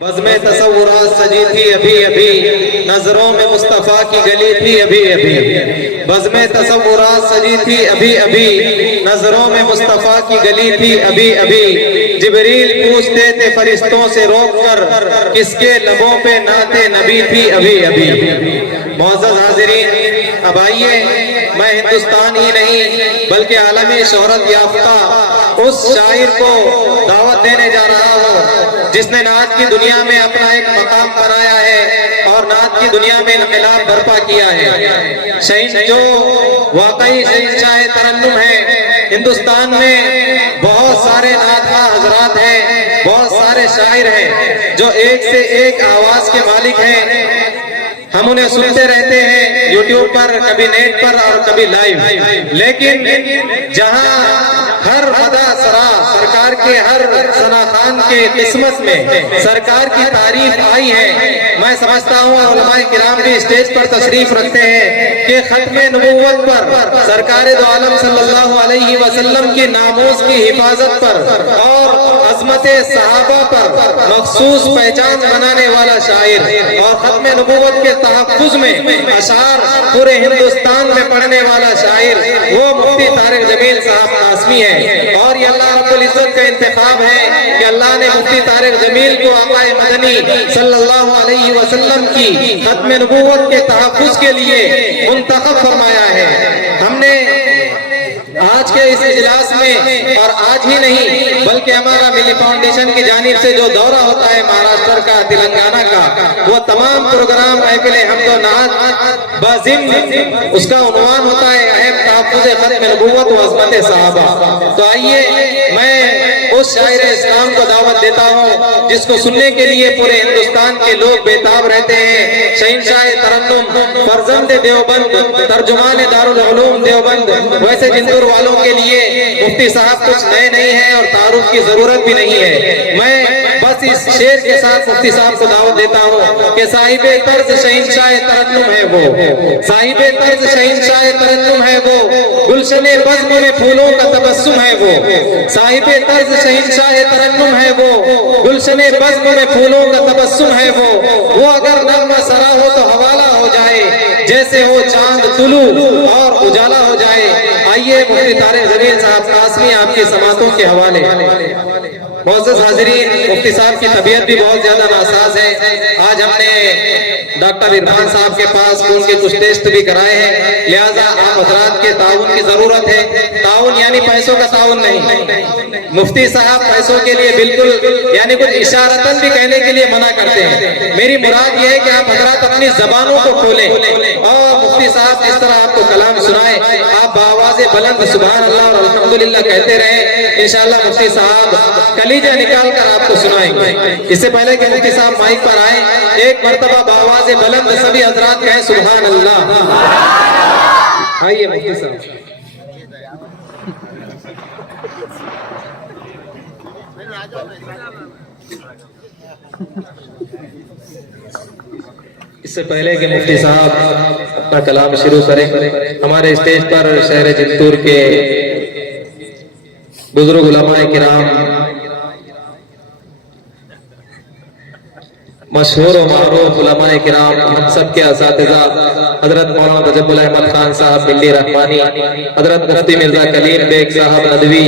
बज़्म तसव्वुरात सजी थी अभी अभी, नजरों में मुस्तफ़ा की गली थी अभी अभी। बज़्म तसव्वुरात सजी थी अभी अभी, नजरों में मुस्तफ़ा की गली थी अभी अभी। जिब्रील पूछते थे फरिश्तों से रोक कर, किसके लबों पे नाते नबी थी अभी अभी। मुअज़्ज़ज़ हाज़िरीन, अब आइए मैं हिंदुस्तान ही नहीं बल्कि आलमी शोहरत याफ्ता उस शायर को दावत देने जा रहा हूँ जिसने नात की दुनिया में अपना एक मकाम बनाया है और नात की दुनिया में इनकलाब बर्पा किया है। जो वाकई शहंशाह तरन्नुम है। हिंदुस्तान में बहुत सारे नातखा हजरात हैं, बहुत सारे शायर हैं जो एक से एक आवाज के मालिक हैं। हम उन्हें सुनते रहते हैं यूट्यूब पर, कभी नेट पर और कभी लाइव। लेकिन जहां हर मदा सरा सरकार के हर सना खान के किस्मत में सरकार की तारीफ आई है, मैं समझता हूँ उलमाए किराम भी स्टेज पर तशरीफ रखते हैं कि खत्मे नबूवत पर, सरकार दो आलम सल्लल्लाहु अलैहि वसल्लम की नामोज की हिफाजत पर और अज़मत सहाबा पर मखसूस पहचान बनाने वाला शायर और खत्मे नबूवत के तहफ़्फ़ुज़ में अशार पूरे हिंदुस्तान में पढ़ने वाला शायर वो मुफ्ती तारिक जमील साहब कासमी है। और ये अल्लाह रब्बुल इज्जत का इंतखाब है कि अल्लाह ने मुफ्ती तारिक जमील को आक़ाए मदनी सल्लल्लाहु अलैहि वसल्लम की खत्मे नबूवत के तहफ़्फ़ुज़ के लिए मुंतखब फरमाया है। हमने आज के इस इजलास में, और आज ही नहीं बल्कि हमारा मिली फाउंडेशन की जानिब से जो दौरा होता है महाराष्ट्र का, तेलंगाना का, वो तमाम प्रोग्राम महफिल हमदो नात बाज़िम उसका उन्वान होता है अहम तहफ़्फ़ुज़ ख़त्म नबूवत व अज़मत सहाबा। तो आइए मैं उस शायर इस्लाम को दावत देता हूँ जिसको सुनने के लिए पूरे हिंदुस्तान के लोग बेताब रहते हैं। शहंशाह तरन्नुम, फर्जंद देवबंद, तर्जुमान दारुल उलूम देवबंद। वैसे जिंदूर वालों के लिए मुफ्ती साहब कुछ नए नहीं है और तारुफ की जरूरत भी नहीं है। मैं बस इस शेर के साथ मुफ्ती साहब को दावत देता हूँ कि साहिबे तर्ज शहंशाह तरन्नुम है वो, साहिबे तर्ज शहंशाह तरन्नुम है वो, गुलशने बज़्म में फूलों का तबस्सुम है वो। साहिबे तर्ज शहंशाह तरन्नुम है वो, गुलशने बज़्म में फूलों का तबस्सुम है वो अगर नग़्मा सरा हो तो हवाला हो जाए, जैसे हो चांद तुलू और उजाला हो जाए। आइए मुफ्ती तारिक जमील साहब कासमी आपकी समातों के हवाले। मुअज़्ज़ज़ हाज़िरीन, मुफ्ती साहब की तबीयत भी बहुत ज्यादा नासाज है। आज हमने डॉक्टर इरफान साहब के पास खून के कुछ टेस्ट भी कराए हैं, लिहाजा आप हजरात के ताउन की जरूरत है। ताउन यानी पैसों का ताउन नहीं। मुफ्ती साहब पैसों के लिए बिल्कुल यानी कुछ इशारतन भी कहने के लिए मना करते हैं। मेरी मुराद यह है कि आप हजरात अपनी जबानों को खोलें और मुफ्ती साहब जिस तरह आपको कलाम सुनाए आप बावाज़े बुलंद सुभान अल्लाह और अल्हम्दुलिल्लाह कहते रहें। इंशाअल्लाह मुफ्ती साहब कलीजा निकाल कर आपको सुनाएंगे। इससे पहले कि मुफ्ती साहब माइक पर आए, एक मर्तबा बावाज़े बुलंद सभी हजरात कहें सुभान अल्लाह। आइए मुफ्ती साहब। इससे पहले कि मुफ्ती साहब अपना कलाम शुरू करें, हमारे स्टेज पर शहर जिंतूर के बुजुर्ग उलमाए किराम, मशहूर और मारूफ उलमाए किराम, हम सब के असातिज़ा हजरत मौलाना तजब्बुल अहमद खान साहब मिल्ली रहमानी, हजरत मुफ्ती मिर्जा कलीम बेग साहब नदवी,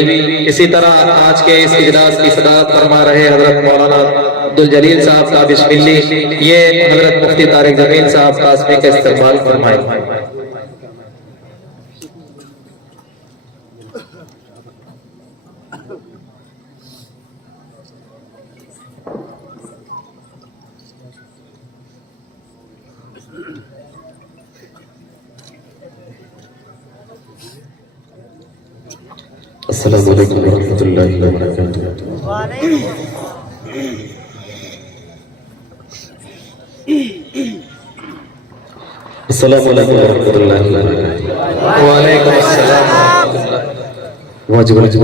इसी तरह आज के इस इजलास की सदारत फरमा रहे हजरत मौलाना अब्दुल जलील साहब काबिश मिल्ली, ये हजरत मुफ्ती तारिक जमील साहब कासमी का इस्तेमाल फरमाए। अस्सलामु अलैकुम रहमतुल्लाहि व बरकातुहू। अस्सलामु अलैकुम रहमतुल्लाहि व बरकातुहू। व अलैकुम अस्सलाम वाजिब अलैकुम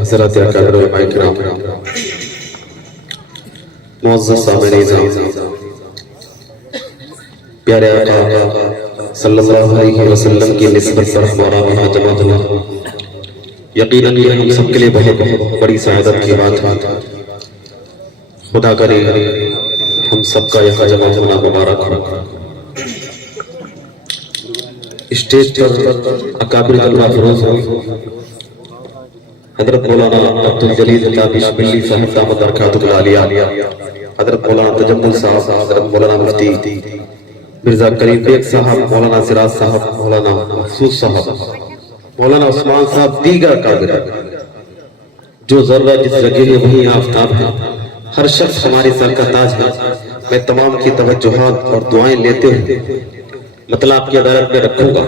हज़रात अकाबिर उलमाए किराम, मुअज़्ज़ज़ सामईन, प्यारे आका सल्लल्लाहु अलैहि वसल्लम की निस्बत पर हमारा यहाँ जमा हुआ, यकीनन ये हम सबके लिए बहुत बड़ी सआदत की बात है। खुदा करे हम सबका यहाँ जमा होना मुबारक हो। स्टेज पर अकाबिर तलबा फरोज हजरत मौलाना अब्दुल जलील ताबिश बिल्ली साहब दामद बरकातुहु आलिया, हजरत मौलाना तजम्मुल साहब, हजरत मौलाना मुफ्ती मिर्जा करीम बेग साहब, मौलाना सिराज साहब, मौलाना महसूस साहब, मौलाना उस्मान साहब, दीगर अकाबिर जो जर्रा जिस जगह है वही आफताब है। हर शख्स हमारे सर का ताज है। मैं तमाम की तवज्जुहात और दुआएं लेते हुए मतलब आपकी अदालत में रखूंगा,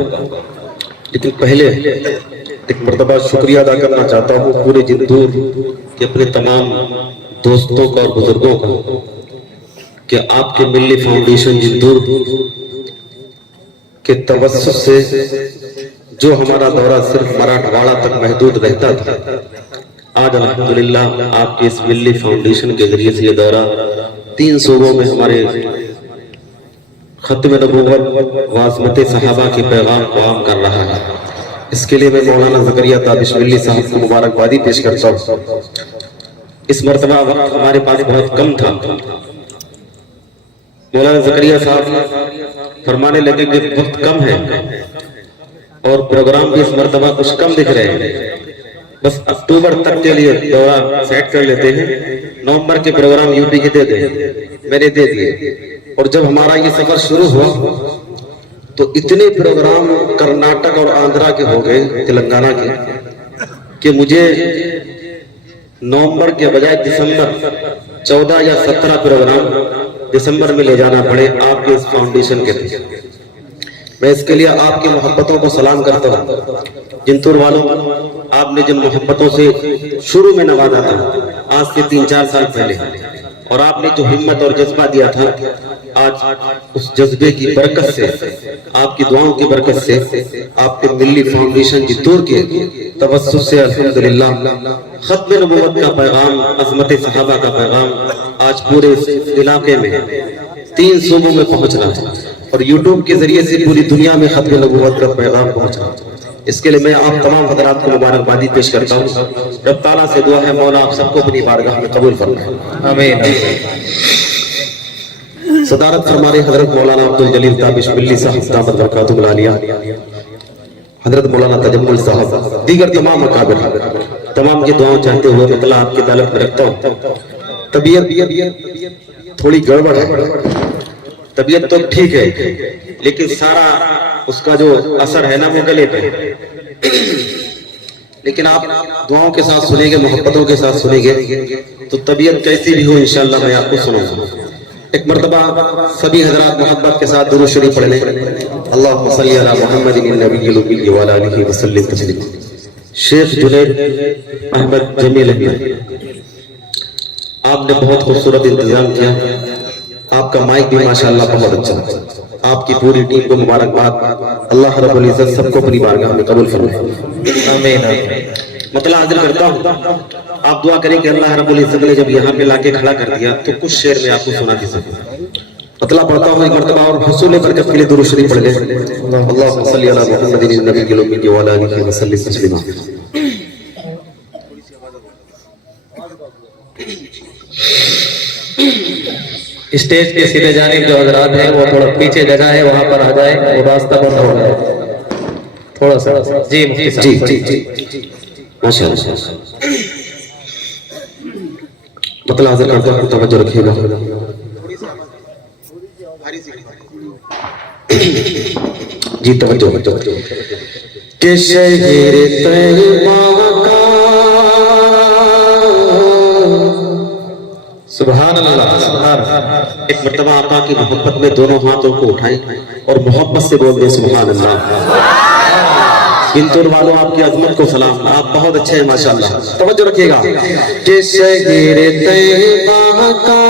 लेकिन पहले एक मर्तबा शुक्रिया अदा करना चाहता हूँ पूरे जिंदूर के अपने तमाम दोस्तों का और बुजुर्गों का कि आपके मिल्ली फाउंडेशन जिंदूर के तवस्सुस से जो हमारा दौरा सिर्फ मराठवाड़ा तक महदूद रहता था, आज अल्हम्दुलिल्लाह आपके इस मिल्ली फाउंडेशन के जरिए से ये दौरा 3 सूबों में हमारे खत्म नबूवत वाज़मत सहाबा के पैगाम को आम कर रहा है। इसके लिए मैं मौलाना ज़करिया ताबिश बिल्ली साहब को मुबारकबादी पेश करता हूँ। इस मर्तबा वक्त हमारे पास बहुत कम था। मौलाना ज़करिया साहब फरमाने लगे कि वक्त कम है और प्रोग्राम भी इस मर्तबा कुछ कम दिख रहे हैं, बस अक्टूबर तक के लिए दौरा सेट कर लेते हैं, नवंबर के प्रोग्राम यूपी के दे दें। मैंने दे दिए और जब हमारा ये सफर शुरू हुआ तो इतने प्रोग्राम कर्नाटक और आंध्रा के हो गए, तेलंगाना के, कि मुझे नवंबर के बजाय दिसंबर 14 या 17 प्रोग्राम दिसंबर में ले जाना पड़े आपके इस फाउंडेशन के लिए। मैं इसके लिए आपकी मोहब्बतों को सलाम करता हूँ। जिंतूर वालों, आपने जिन मोहब्बतों से शुरू में नवाजा था आज से 3-4 साल पहले, और आपने जो हिम्मत और जज्बा दिया था, आज उस जज्बे की बरकत से, आपकी दुआओं की बरकत से, आपके मिल्ली फाउंडेशन जिंतूर के तवस्सुस से अल्हम्दुलिल्लाह खत्म नबूवत का पैगाम, अज़मत सहाबा का पैगाम आज पूरे इलाके में 3 सूबों में पहुंच रहा है और यूट्यूब के जरिए से पूरी दुनिया में खत्म नबूवत का पैगाम पहुंच रहा है। इसके लिए मैं आप तमाम हज़रात को मुबारकबादी पेश करता हूँ। रब ताला से दुआ है मौला आप सबको अपनी बारगाह में कबूल फरमाए, आमीन। सदारत फरमाने हजरत मौलाना अब्दुल जलील ताबिश बिल्ली साहब दामद बरकातुहु आलिया, हजरत मौलाना तजम्मुल साहब, दीगर तमाम अकाबिर तमाम की दुआएं चाहते हुए मतलब आपकी अदालत में रखता हूँ। तबीयत थोड़ी गड़बड़ है, तबीयत तो ठीक है लेकिन सारा उसका जो असर है ना वो गले पे, लेकिन आप दुआओं के साथ सुनेंगे, मोहब्बतों के साथ सुनेंगे तो तबीयत कैसी भी हो इंशाअल्लाह मैं आपको सुनाऊंगा। एक मर्तबा सभी हजरात मोहब्बत के साथ दुरूद शरीफ पढ़ लें। अल्लाहुम्मा सल्ली अला मुहम्मदिन नबिय्यिल उम्मी व अला आलिहि व सल्लिम तस्लीमा। शेख जुनैद अहमद जमील अहमद, आपने बहुत खूबसूरत इंतजाम किया, आपका माइक भी माशाअल्लाह बहुत अच्छा है। आपकी पूरी टीम को मुबारकबाद। अल्लाह रब्बुल इज्जत सबको अपनी बारगाह में कबूल फरमाए, आमीन। मतलब हाजिर करता हूँ, आप दुआ करें कि अल्लाह रब्बुल इज्जत ने जब यहाँ पे लाके खड़ा कर दिया तो कुछ शेर में आपको सुना दे सकूं। मतलब पढ़ता हूँ एक मर्तबा और हुसूल बरकत के लिए दुरूद शरीफ पढ़ ले। अल्लाहुम्मा सल्ली अला मुहम्मदिन नबिय्यिल उम्मी व अला आलिहि व सल्लिम तस्लीमा। स्टेज के सीधे जाने जो हजरात हैं वो थोड़ा पीछे जगह है वहां पर आ जाए, वो रास्ता बंद हो रहा है थोड़ा सा। जी मुफ्ती साहब, जी जी माशाअल्लाह। मतलब हाजिर करता हूं, तवज्जो रखिएगा। जी तवज्जो के शहर तैयबा का, सुभान अल्लाह, सुभान। एक मर्तबा आका की मोहब्बत में दोनों हाथों को उठाएं और मोहब्बत से बोल दें सुभान अल्लाह। जिंतूर वालों आपकी अजमत को सलाम, आप बहुत अच्छे हैं माशाअल्लाह। तवज्जो रखिएगा कि शहीर तैयबा का,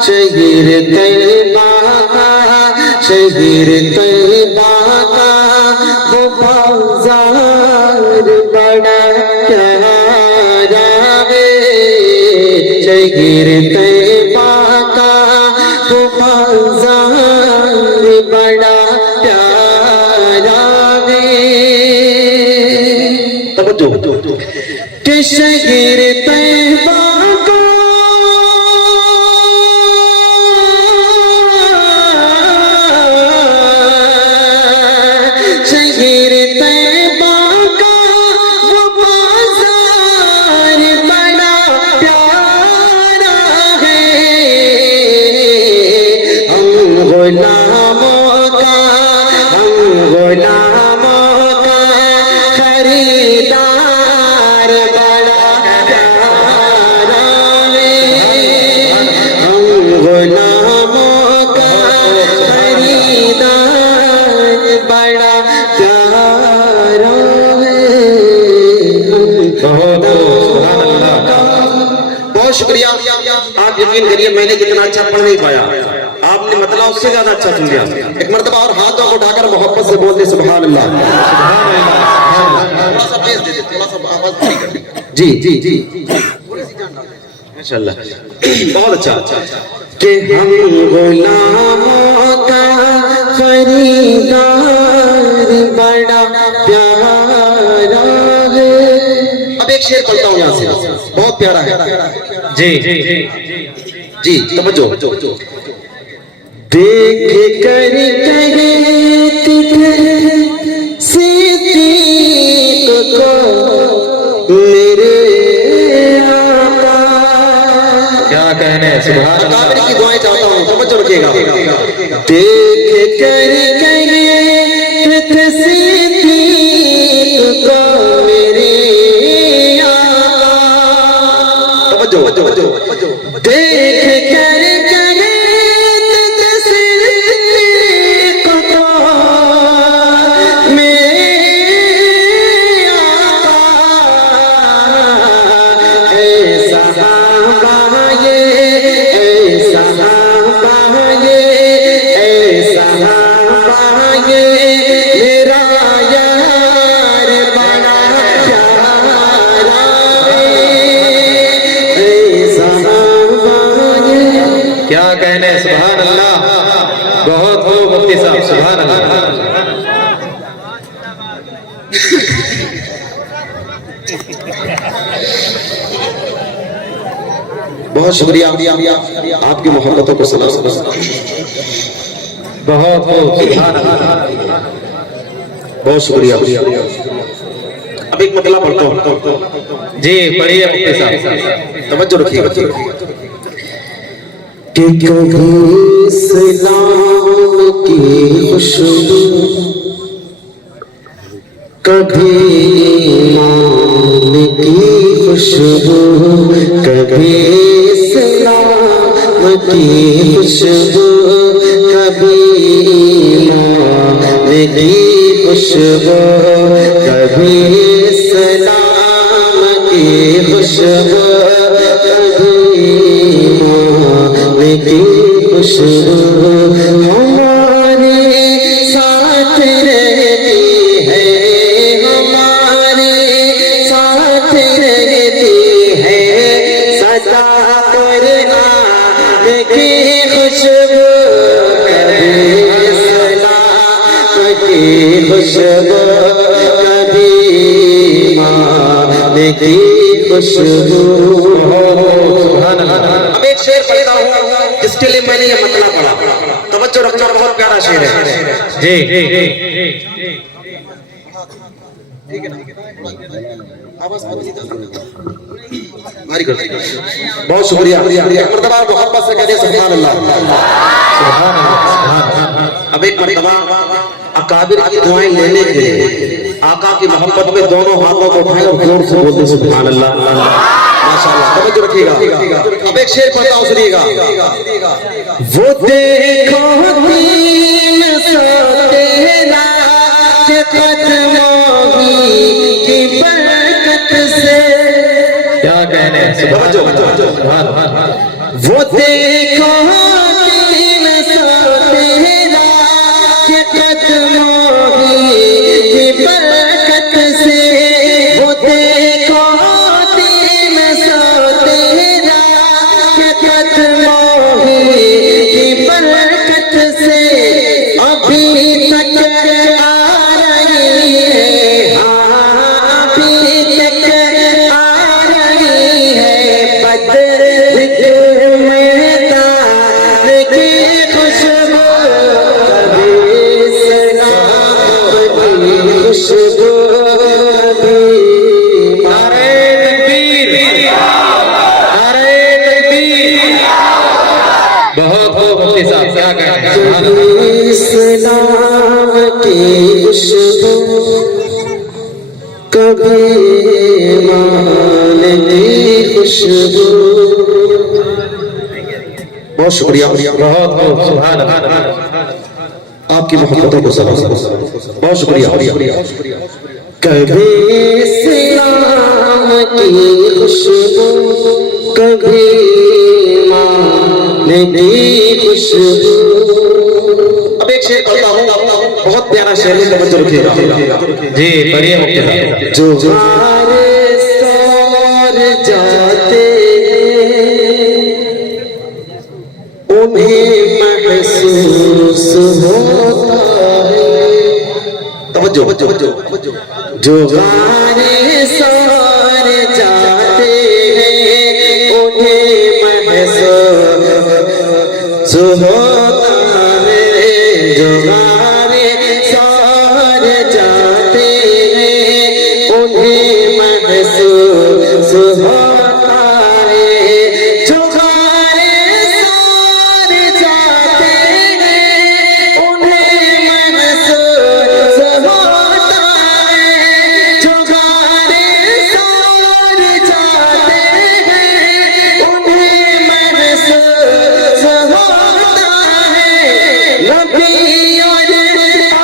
शहीर तैयबा का, शहीर तैयबा का वो बाजार बड़ा प्यारा वे, शहीर तैयबा का वो बाजार बड़ा प्यारा वे। तवज्जो के शहीर तैयबा का यकीन करिए मैंने जितना अच्छा पढ़ नहीं पाया, आपने मतलब उससे ज्यादा अच्छा सुन लिया। एक मर्तबा और हाथों को उठाकर मोहब्बत से बोलते सुभान अल्लाह। थोड़ा सा बेस दे दे, थोड़ा सा आवाज बड़ी कर दे। जी जी जी माशाल्लाह, बहुत अच्छा कि हम गुलामों का खरीदार बड़ा प्यारा है। अब एक शेर पढ़ता हूँ यहाँ से, बहुत प्यारा है। जी जी समझो, देख कर कहे तुझे सिद्दीक को मेरे आका। क्या कहने, सुभान अल्लाह। काबिल की दुआएं चाहता हूँ, समझो रखिएगा। देख कर कहे तुझे सिद्दीक को मेरे आका। समझो, देख कर क्या कहने, सुभान अल्लाह। बहुत हो मुफ्ती साहब, सुभान अल्लाह। बहुत शुक्रिया आपकी मोहब्बतों को सलाम। बहुत हो, सुभान अल्लाह। बहुत शुक्रिया। अब एक मतलब पढ़ता हूँ। जी पढ़िए मुफ्ती साहब। तवज्जो रखिएगा कि कभी इस्लाम की खुशबू, कभी ईमान की खुशबू, कभी इस्लाम की खुशबू, कभी ईमान की खुशबू, कभी इस्लाम की खुशबू, की खुशबू हमारे साथ रहती है, हमारे साथ रहती है सदा कुरान की खुशबू, कभी सलाम की खुशबू, कभी ईमान की खुशबू। अब एक शेर पढ़ता हूँ जिसके लिए मैंने ये मतलब पढ़ा, तवज्जो रखना, बहुत प्यारा शेर है। जी बहुत शुक्रिया। एक मर्तबा मोहब्बत से कहिए सुभान अल्लाह। अब एक मर्तबा अकाबिर की दुआएं लेने के लिए आका की मोहब्बत में दोनों हाथों को उठाएं और जोर से बोलते सुभान अल्लाह। माशाअल्लाह, तवज्जो रखिएगा। अब एक शेर पढ़ता हूं, सुनिएगा। वो देखो तीन सौ तेरा के कदमों की बरकत से। क्या कहने, सुभान अल्लाह। वो देखो तीन सौ तेरा के कदमों की बरकत से, वो देखो बरकत से अभी तक आ रही है, अभी तक आ रही है बदर के मैदान की खुशबू, कभी सलाम की खुशबू, कभी नारे तकबीर, नारे तकबीर। बहुत हो मुफ्ती साहब, क्या कहने, इस्लाम की खुशबू, कभी ईमान की खुशबू। बहुत शुक्रिया, बहुत हो, सुभान अल्लाह। आपकी मोहब्बतों को सलाम। बहुत शुक्रिया। कभी इस्लाम की खुशबू, कभी ईमान की खुशबू। अब एक शेर पढ़ता हूँ, बहुत प्यारा शेर है, तवज्जो रखिएगा। जी बढ़िया मुफ्ती साहब। जो हमारे सौर जाते उन्हें महसूस होता है। तवज्जो, जो गाने सौर जाते हैं उन्हें महसूस होता है। जो गाने सौर जाते हैं उन्हें महसूस होता है। जो गाने सौर जाते हैं उन्हें महसूस होता है। जो गाने सौर जाते हैं उन्हें महसूस होता है। नबी और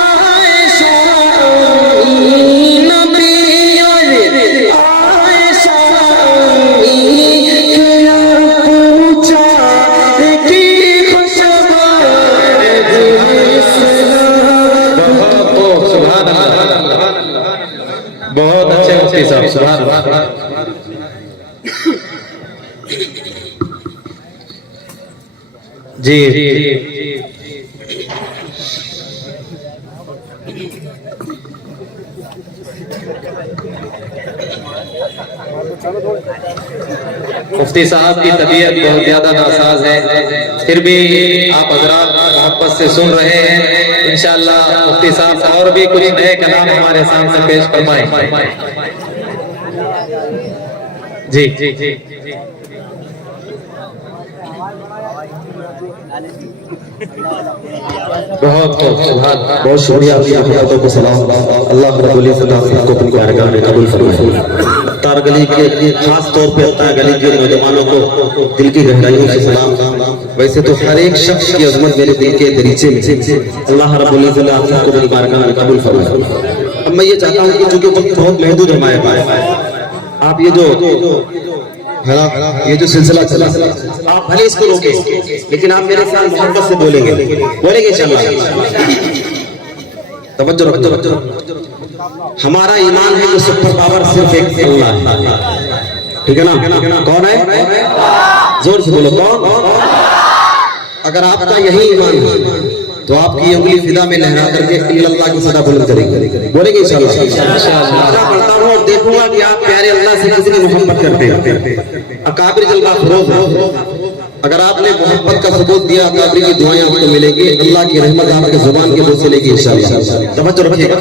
आयशा, नबी और आयशा क्या पूछा की खुशबू। सुभान अल्लाह, बहुत अच्छे मुफ्ती साहब, सुभान अल्लाह। जी मुफ्ती साहब की तबीयत बहुत ज्यादा नासाज है, फिर भी आप हजरात मोहब्बत से सुन रहे हैं। इंशाअल्लाह मुफ्ती साहब और भी कुछ नए कलाम हमारे सामने पेश फरमाएं। जी जी जी बहुत शुक्रिया आपकी मोहब्बतों को सलाम। अल्लाह रब्बुल इज्जत आपको अपनी बारगाह में कबूल फरमाए। तारगली के खास तौर पे तारगली के नौजवानों को दिल की गहराइयों से सलाम। वैसे तो हर एक शख्स की अजमत मेरे दिल के दरीचे में। अल्लाह रब्बुल इज्जत आपको अपनी बारगाह में कबूल फरमाए। अब मैं ये चाहता हूँ कि चूंकि वक्त बहुत महदूद है हमारे पास, आप ये जो सिलसिला चला, आप भले इसको रोके लेकिन आप मेरे साथ मोहब्बत से बोलेंगे इंशाअल्लाह। तवज्जो रखो। हमारा ईमान है कि सुपर पावर सिर्फ एक अल्लाह है, ठीक है ना? कौन है? जोर से बोलो, कौन? अगर आपका यही ईमान है तो आपकी उंगली फिदा में लहरा करके अल्लाह की सदा बुलंद करेंगे, बोलेंगे इंशाअल्लाह। पढ़ता हूँ और देखूंगा कि आप प्यारे अल्लाह से कितनी मोहब्बत करते हैं। अकाबिर जल्वा फरोज है, अगर आपने मोहब्बत का सबूत दिया अकाबिर की दुआएं आपको मिलेगी, अल्लाह की रहमत आपके जुबान के मुंह से लेगी इंशाअल्लाह। तवज्जो रखिएगा।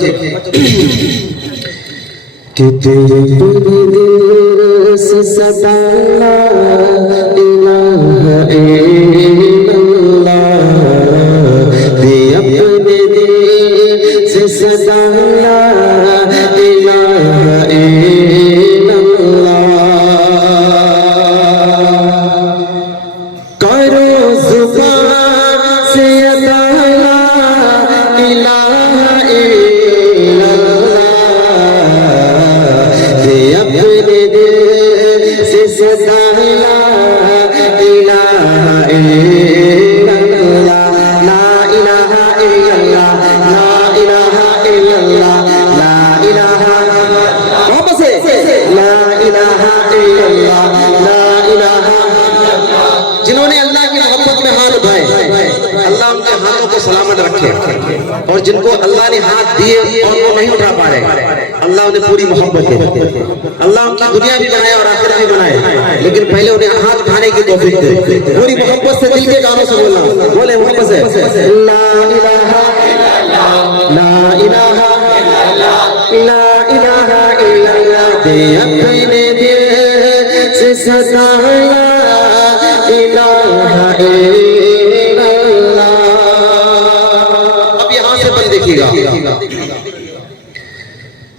कि तेरे दिल से सदा ला इलाहा इल्लल्लाह, दे अपने दिल से सदा ला इलाहा इल्लल्लाह। करो जुबान से अदा ला इलाहा इल्लल्लाह, दे अपने दिल से सदा ला इलाहा इल्लल्लाह। ला इलाहा इल्लल्लाह, ला इलाहा इल्लल्लाह, ला इलाहा वापस से ला इलाहा इल्लल्लाह, ला इलाहा। जिन्होंने अल्लाह की मोहब्बत में हाथ उठाए अल्लाह उनके हाथों को सलामत रखे, और जिनको अल्लाह ने हाथ दिए और वो नहीं उठा पा रहे अल्लाह उन्हें पूरी मोहब्बत दे। अल्लाह उनकी दुनिया भी बनाए और आखिरत भी बनाए, लेकिन पहले उन्हें हाथ उठाने की तौफीक दे। पूरी मोहब्बत से दिल के गानों से बोलना, बोले मोहब्बत से ला इलाहा इल्लल्लाह, ला इलाहा इल्लल्लाह, ला इलाहा इल्लल्लाह, दे अपने दिल से सदा ला इलाहा इल्लल्लाह। अब यहाँ से बन देखिएगा।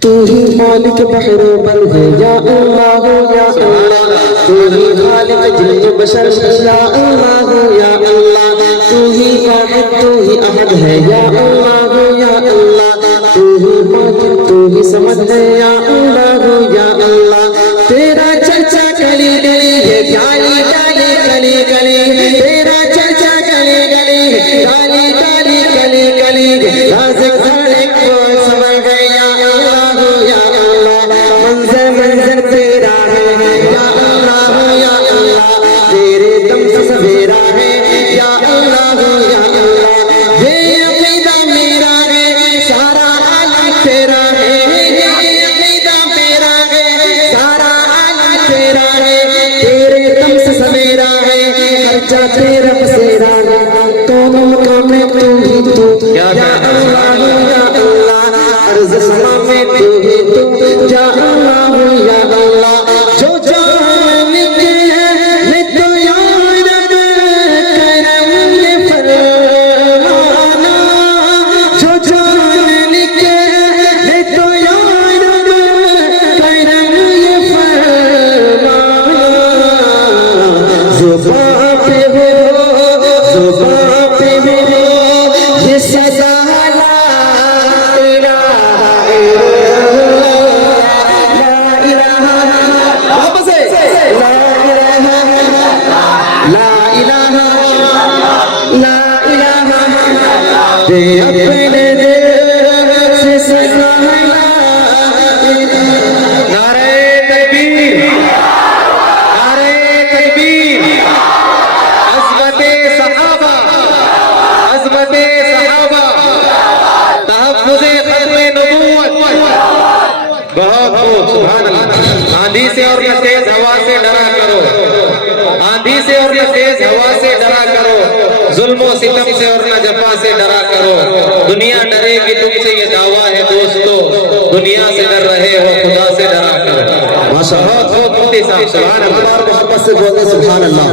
तू ही मालिक बहरो बल है या अल्लाह या अल्लाह, तू ही खालिक जिन्न बशर या अल्लाह या अल्लाह, तू ही वाहिद तू ही अहद है या अल्लाह या अल्लाह, तू ही मालिक तू ही समद है या अल्लाह या अल्लाह। तेरा चर्चा गली गली है, प्यारी प्यारी गली गली, तेरा चर्चा सबसे राना दोनों मकाम में तू ही तू या अल्लाह या अल्लाह अर्ज़ समा में तू ही तू या अल्लाह या अल्लाह जो जान के मैं तो यार करम ये फरमाना जो जान के मैं तो यार करम ये फरमाना ज़ुबान पे हो ये सदा ला इलाहा वापस ला इलाहा दे अपने दिल से सदा ला नारे तकबीर, नारे तकबीर, अज़मते सहाबा, अज़मते सहाबा, तहफ़्फ़ुज़े ख़त्मे नबूवत। बहुत खूब, सुभान अल्लाह। आंधी से और न तेज हवा से डरा करो, आंधी से और न तेज हवा से डरा करो, जुल्म और सितम से और न जफा से डरा करो। दुनिया डरेगी तुमसे ये दावा है दोस्तों, दुनिया से डर रहे हो खुदा से डरा करो। माशाअल्लाह, बहुत मुफ्ती साहब, सुभान अल्लाह। और मोहब्बत से बोलते सुभान अल्लाह।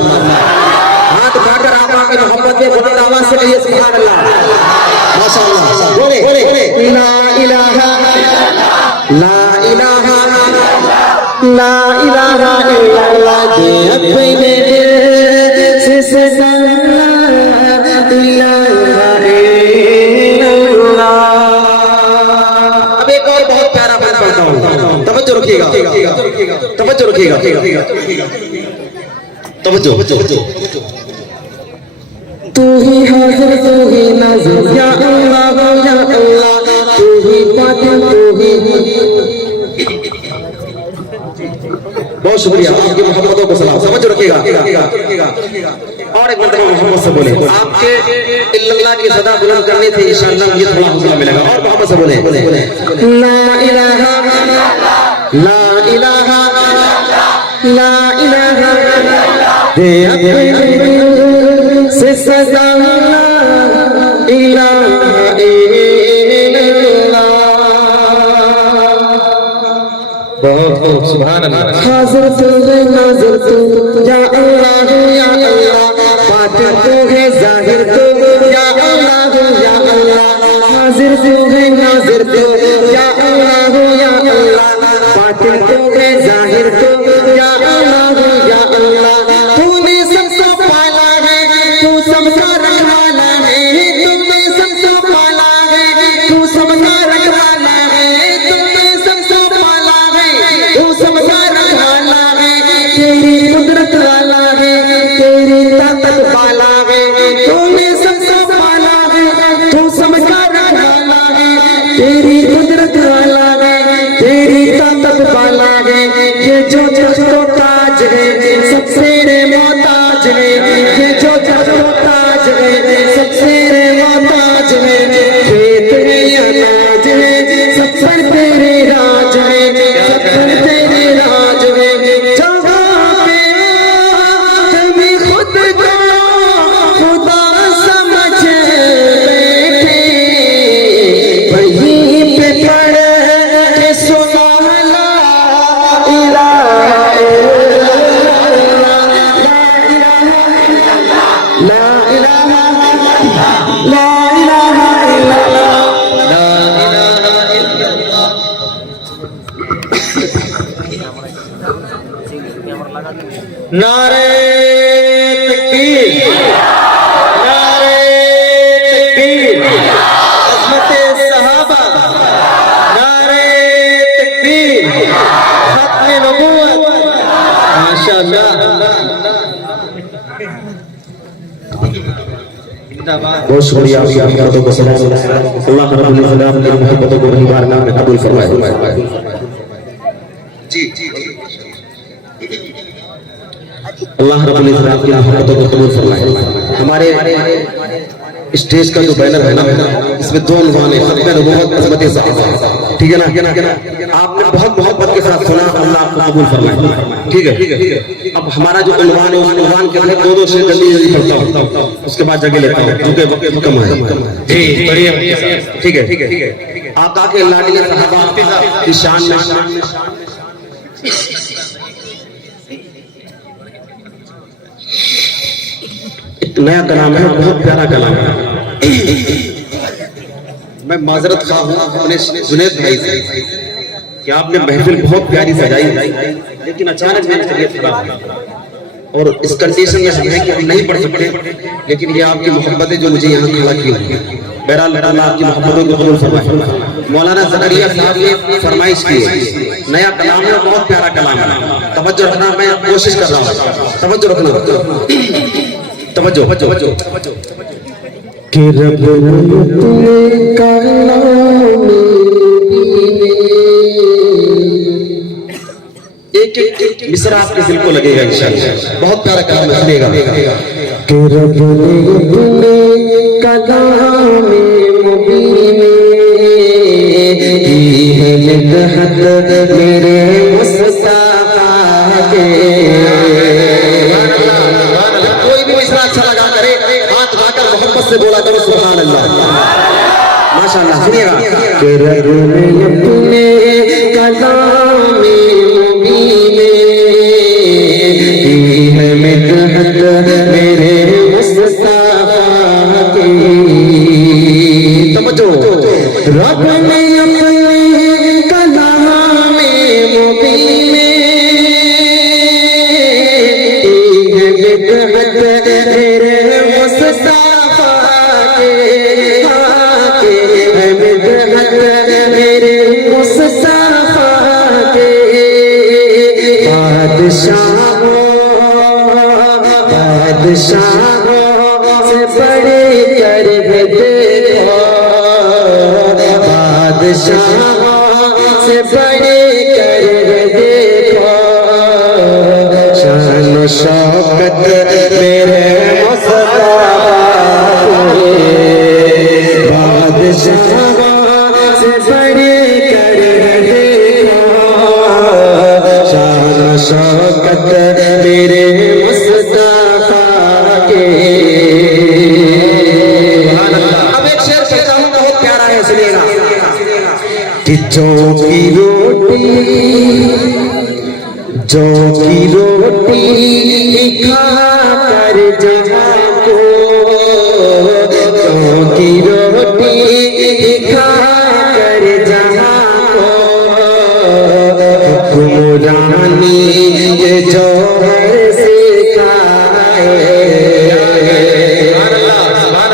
हाथ उठाकर आप आके मोहब्बत के बुलंद आवाज से कहिए सुभान अल्लाह। माशाअल्लाह, बोले ला इलाहा ला इलाहा ला इलाहा इल्लल्लाह दे अपने दिल से सदा ला इलाहा इल्लल्लाह। अब एक और बहुत प्यारा बंदा पढ़ता हूँ, तवज्जो रखिएगा, तवज्जो रखिएगा, तवज्जो। तू ही हाज़िर तू ही नाज़िर या अल्लाह या अल्लाह तू ही बातिन तू ही। बहुत शुक्रिया, आपकी मोहब्बतों को सलाम। समझ रखिएगा। और एक मरतबा मोहब्बत से बोले, आपके इल्लल्लाह की सदा बुलंद करने से इंशाअल्लाह मुझे थोड़ा हौसला मिलेगा। और मोहब्बत से बोले ला इलाहा ला इलाहा ला इलाहा दे अपने दिल से सदा ला इलाहा इल्लल्लाह। बहुत खूब, सुभान अल्लाह। हाज़िर तू है नाज़िर तू या अल्लाह या अल्लाह बातिन तू है ज़ाहिर तू या अल्लाह या अल्लाह हाज़िर तू है नाज़िर तू या अल्लाह या अल्लाह बातिन तू है ज़ाहिर तू या अल्लाह या अल्लाह। तूने सबको पाला है तू सबका रखवाला है, तूने सबको पाला है तू सबका रखवाला है, तूने सबको पाला है तू सबका रखवाला है। तेरी कुदरत वाला है तेरी ताकत वाला है, तूने सबको पाला है तू सबका रखवाला है। तेरी कुदरत वाला है तेरी ताकत वाला है। ये जो जस्तो ताज है सबसे रे मोहताज है, ये जो जस्तो ताज है सबसे रे मोहताज है। खेत है अनाज है सब पर तेरे राज है, सब पर तेरे राज है। जहाँ पे कभी खुद को खुदा समझ बैठे वहीं पे पढ़ के सुना ला इलाहा इल्लल्लाह ला इलाहा ला इलाहा इल्लल्लाह। ला इलाहा इल्लल्लाह। नारे तकबीर, नारे तकबीर, अज़मते सहाबा, नारे तकबीर, ख़त्मे नबूवत। माशाअल्लाह, बहुत शुक्रिया, आपकी मोहब्बतों को सलाम। अल्लाह रब्बुल इज़्ज़त की मोहब्बतों को वही बारगाह में कबूल फरमाए। अल्लाह रब्बुल इज़्ज़त की मोहब्बतों को कबूल फरमाए। हमारे स्टेज का जो बैनर है ना, इसमें दो अनवान है, ख़त्मे नबूवत, अज़मते सहाबा। ठीक है ना? आपने बहुत मोहब्बत के साथ सुना, अल्लाह आपको कबूल फरमाए। ठीक है। अब हमारा जो उन्वान है उस उन्वान के अंदर दो से जल्दी पढ़ता हूँ, उसके बाद जगह लेता हूँ क्योंकि वक्त कम है। जी बढ़िया। ठीक है। आका के लाडले सहाबा की शान में एक नया कलाम है, बहुत प्यारा कलाम है। मैं माजरत खा हूँ अपने जुनैद भाई से कि आपने महफिल बहुत प्यारी सजाई, लेकिन अचानक मेरी तबीयत खराब है और इस कंडीशन में है कि हम नहीं पढ़ सकते, लेकिन ये आपकी मोहब्बत है जो मुझे यहाँ खड़ा की हुई है। बहरहाल अल्लाह आपकी मोहब्बतों को कबूल फरमाए। मौलाना ज़करिया साहब ने फरमाइश की है, नया कलाम है, बहुत प्यारा कलाम है, तवज्जो रखना, मैं कोशिश कर रहा हूँ, तवज्जो रखना, तवज्जो। कि रब ने कलाम एक मिसरा आपके दिल को लगेगा इंशाअल्लाह, बहुत प्यारा कलाम सुनेगा। कि रब ने कलाम मुबीन की है मदहत मेरे मुस्तफा के। कोई भी मिसरा अच्छा लगा करे, हाथ उठाकर मोहब्बत से बोला करो सुभान अल्लाह, माशाअल्लाह। सुनिएगा कि रब ने अपने कलाम मुबीन की है मदहत मेरे मुस्तफा की। तवज्जो। रब ने अपने कलाम मुबीन की है मदहत मेरे मुस्तफा के, है मदहत मेरे मुस्तफा के। बादशाहों से बड़े कर देखो, बादशाहों से बड़े कर देखो, शान और शौकत मेरे मुस्तफा के। बादशाहों से बड़े कर देखो, शान और शौकत मेरे मुस्तफा के। अब एक शेर कहता हूँ, बहुत प्यारा है, सुनिएगा। कि जौ की रोटी खा कर जहाँ को, जौ की रोटी खा कर जहाँ को, हुक्मरानी ये जौहर से खाए।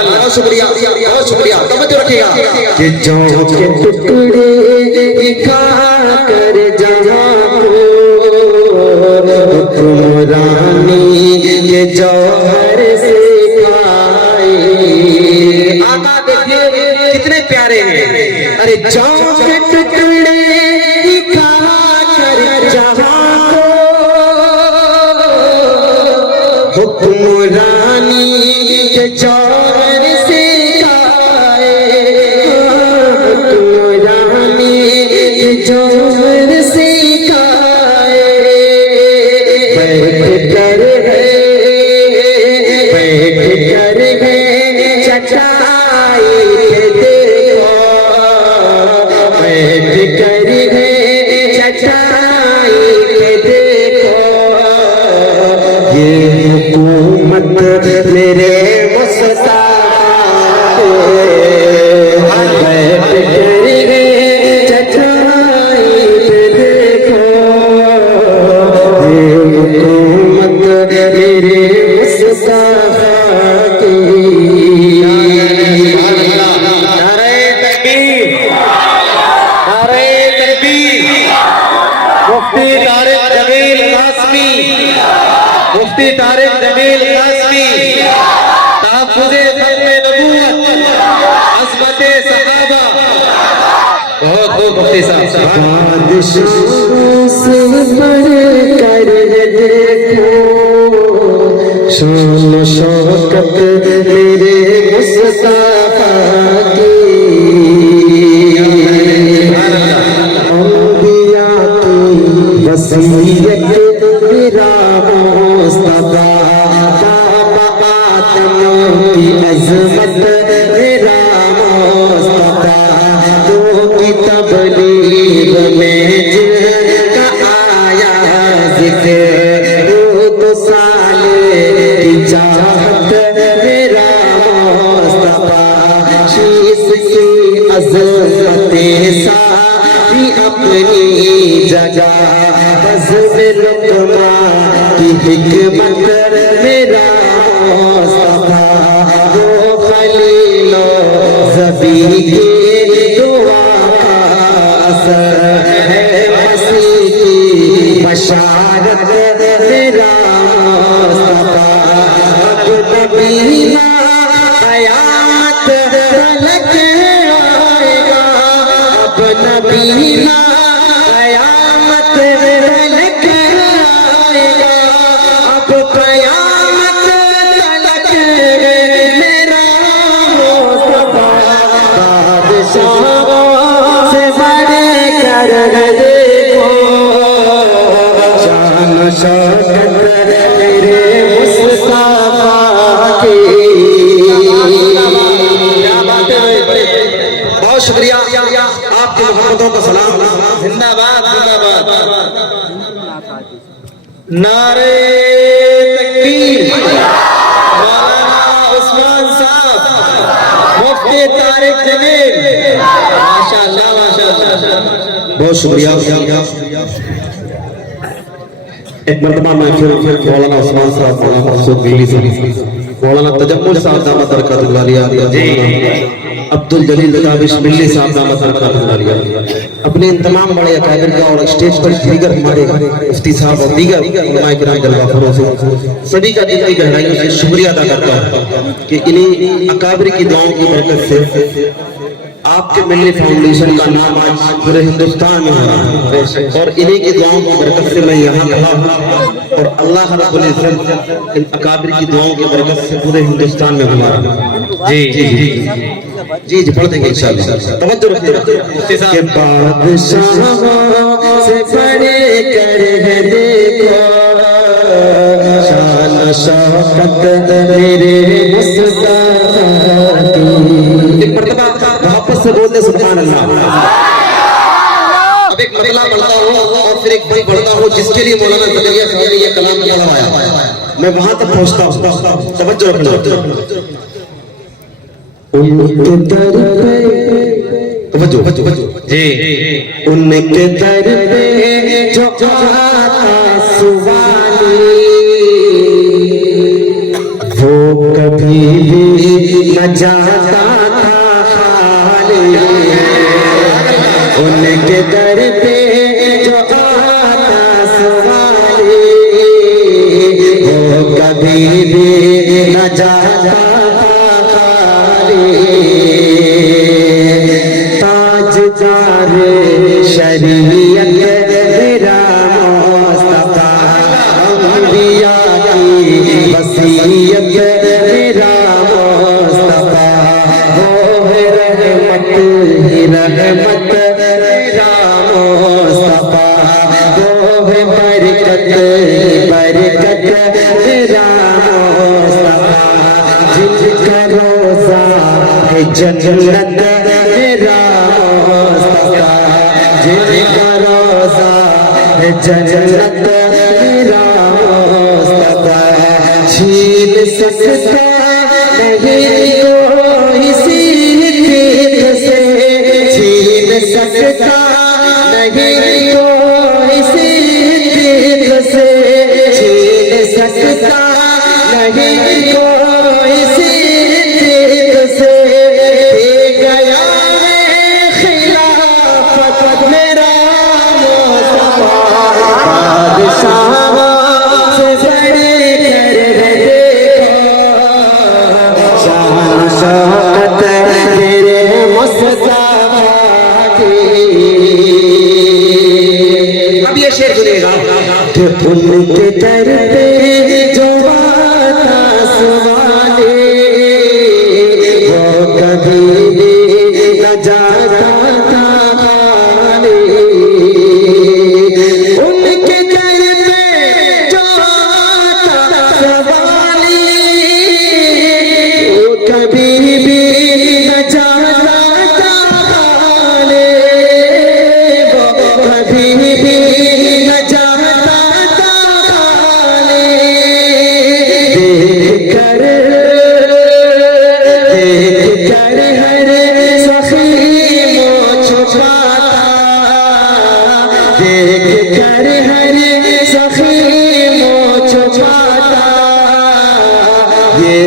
बहुत शुक्रिया, बहुत शुक्रिया, तवज्जो रखिएगा। कि जौ के टुकड़े खा कर जहाँ को, हुक्मरानी ये जौहर से खाए। आका देखिए कितने प्यारे हैं। अरे जौ के टुकड़े खा कर जहाँ को, हुक्मरानी ये जौहर से खाए। हुक्मरानी ये जौहर से खाए। बैठ कर है चटाई पे देखो, बैठ कर है चटाई पे देखो, ये हुकूमत मेरे मुस्तफा के। बैठ कर है चटाई पे देखो, ये हुकूमत मेरे मुस्तफा की। नारे तकबीर, नारे तकबीर। मुफ्ती तारिक जमील कासमी, मुफ्ती तारिक जमील कासमी, तहफ्फुज़े खत्मे नबूवत, अज़मते सहाबा। बहुत खूब मुफ्ती साहब। बादशाहों से बढ़ कर देखो, शान और शौकत मेरे मुस्तफा की। अंबिया की अजमत मेरा मुस्तफा, तू की तबलीग में जिनका आया जिक्र, तू तो साले की चाहत मेरा मुस्तफा, शीश की अजमते सारी अपनी जगह, बज़्म लुक़मा की हिकमत मेरा मुस्तफा, वो खलीलो ज़बी की दुआ का असर है, मसीह की बशारत मेरा मुस्तफा, अब नबीना क़यामत तलक आएगा, अब नबीना क़यामत तलक आएगा, अब क़यामत तलक मेरा मुस्तफा, बादशाहों से बढ़ कर देखो, शान शौकत मेरे मुस्तफा की। बहुत शुक्रिया, आपकी मोहब्बतों का सलाम। जिंदाबाद जिंदाबाद। नारे तकबीर। मौलाना उस्मान साहब, मुफ्ती तारिक जमील, माशाअल्लाह माशाअल्लाह। बहुत शुक्रिया। एक मरतबा मैं फिर मौलाना उस्मान साहब, मौलाना मकसूद बिल्ली साहब, मौलाना तजम्मुल साहब दामत बरकतुल आलिया, अब्दुल जलील ताबिश बिल्ली साहब दामत बरकतुल आलिया, अपने इन तमाम बड़े अकाबिर का और स्टेज पर दीगर हमारे मुफ्ती साहब और दीगर उलमाए किराम जलवा फरोज़ सभी का दिल की गहराइयों से शुक्रिया अदा करता हूं कि इन्हीं अकाबिर की दुआओं की बरकत से आपके मिल्ली फाउंडेशन का नाम आज पूरे हिंदुस्तान में हो रहा है, और इन्हीं की दुआओं की बरकत से मैं यहाँ खड़ा हूँ, और अल्लाह रब्बुल इज़्ज़त इन अकाबिर की दुआओं की बरकत से पूरे हिंदुस्तान में घुमा रहा है। जी जी जी जी जी पढ़ देंगे इंशाअल्लाह। तवज्जो रखिए के बादशाहों से बड़े कर है देखो, शान शौकत मेरे मुस्तफा की। एक मर्तबा वापस से बोल दे सुभान अल्लाह। अब एक मतला पढ़ता हूँ और फिर एक बई पढ़ता हूँ जिसके लिए मौलाना ज़करिया साहब ने ये कलाम पढ़वाया, मैं वहां तक पहुंचता हूँ। तवज्जो रखना। उनके दर पे तवज्जो जी। उनके दर पे जो आता सुवाली, वो कभी भी न जाता था खाली, उनके दर पे जो आता सुवाली, वो कभी भी न जाता ताजदार शरीयत मेरा मुस्तफा, अंबिया की वसीयत मेरा मुस्तफा, वो है रहमत ही रहमत मेरा मुस्तफा, वो है बरकत बरकत मेरा मुस्तफा, जिनका रोज़ा है जन्नत मेरा मुस्तफा, जिनका रोज़ा है जन्नत मेरा मुस्तफा, छीन सकता नहीं कोई सीख से, छीन सकता नहीं कोई सीख से, छीन सकता नहीं कोई सीख से, दे गया है खिलाफत मेरा मुस्तफा, बादशाह से बड़े कर देखो, शान शौकत मेरे मुस्तफा की। अब ये शेर सुनिएगा कि उनके दर पे जो आता सुवाले, वो कभी भी न जाता था खाली, उनके दर पे जो आता सवाली, कभी भी न चाहता ताने, वो कभी भी न चाहता ताने, देख कर हर सखी मोह छुपाता, देख कर हर सखी मोह छुपाता, ये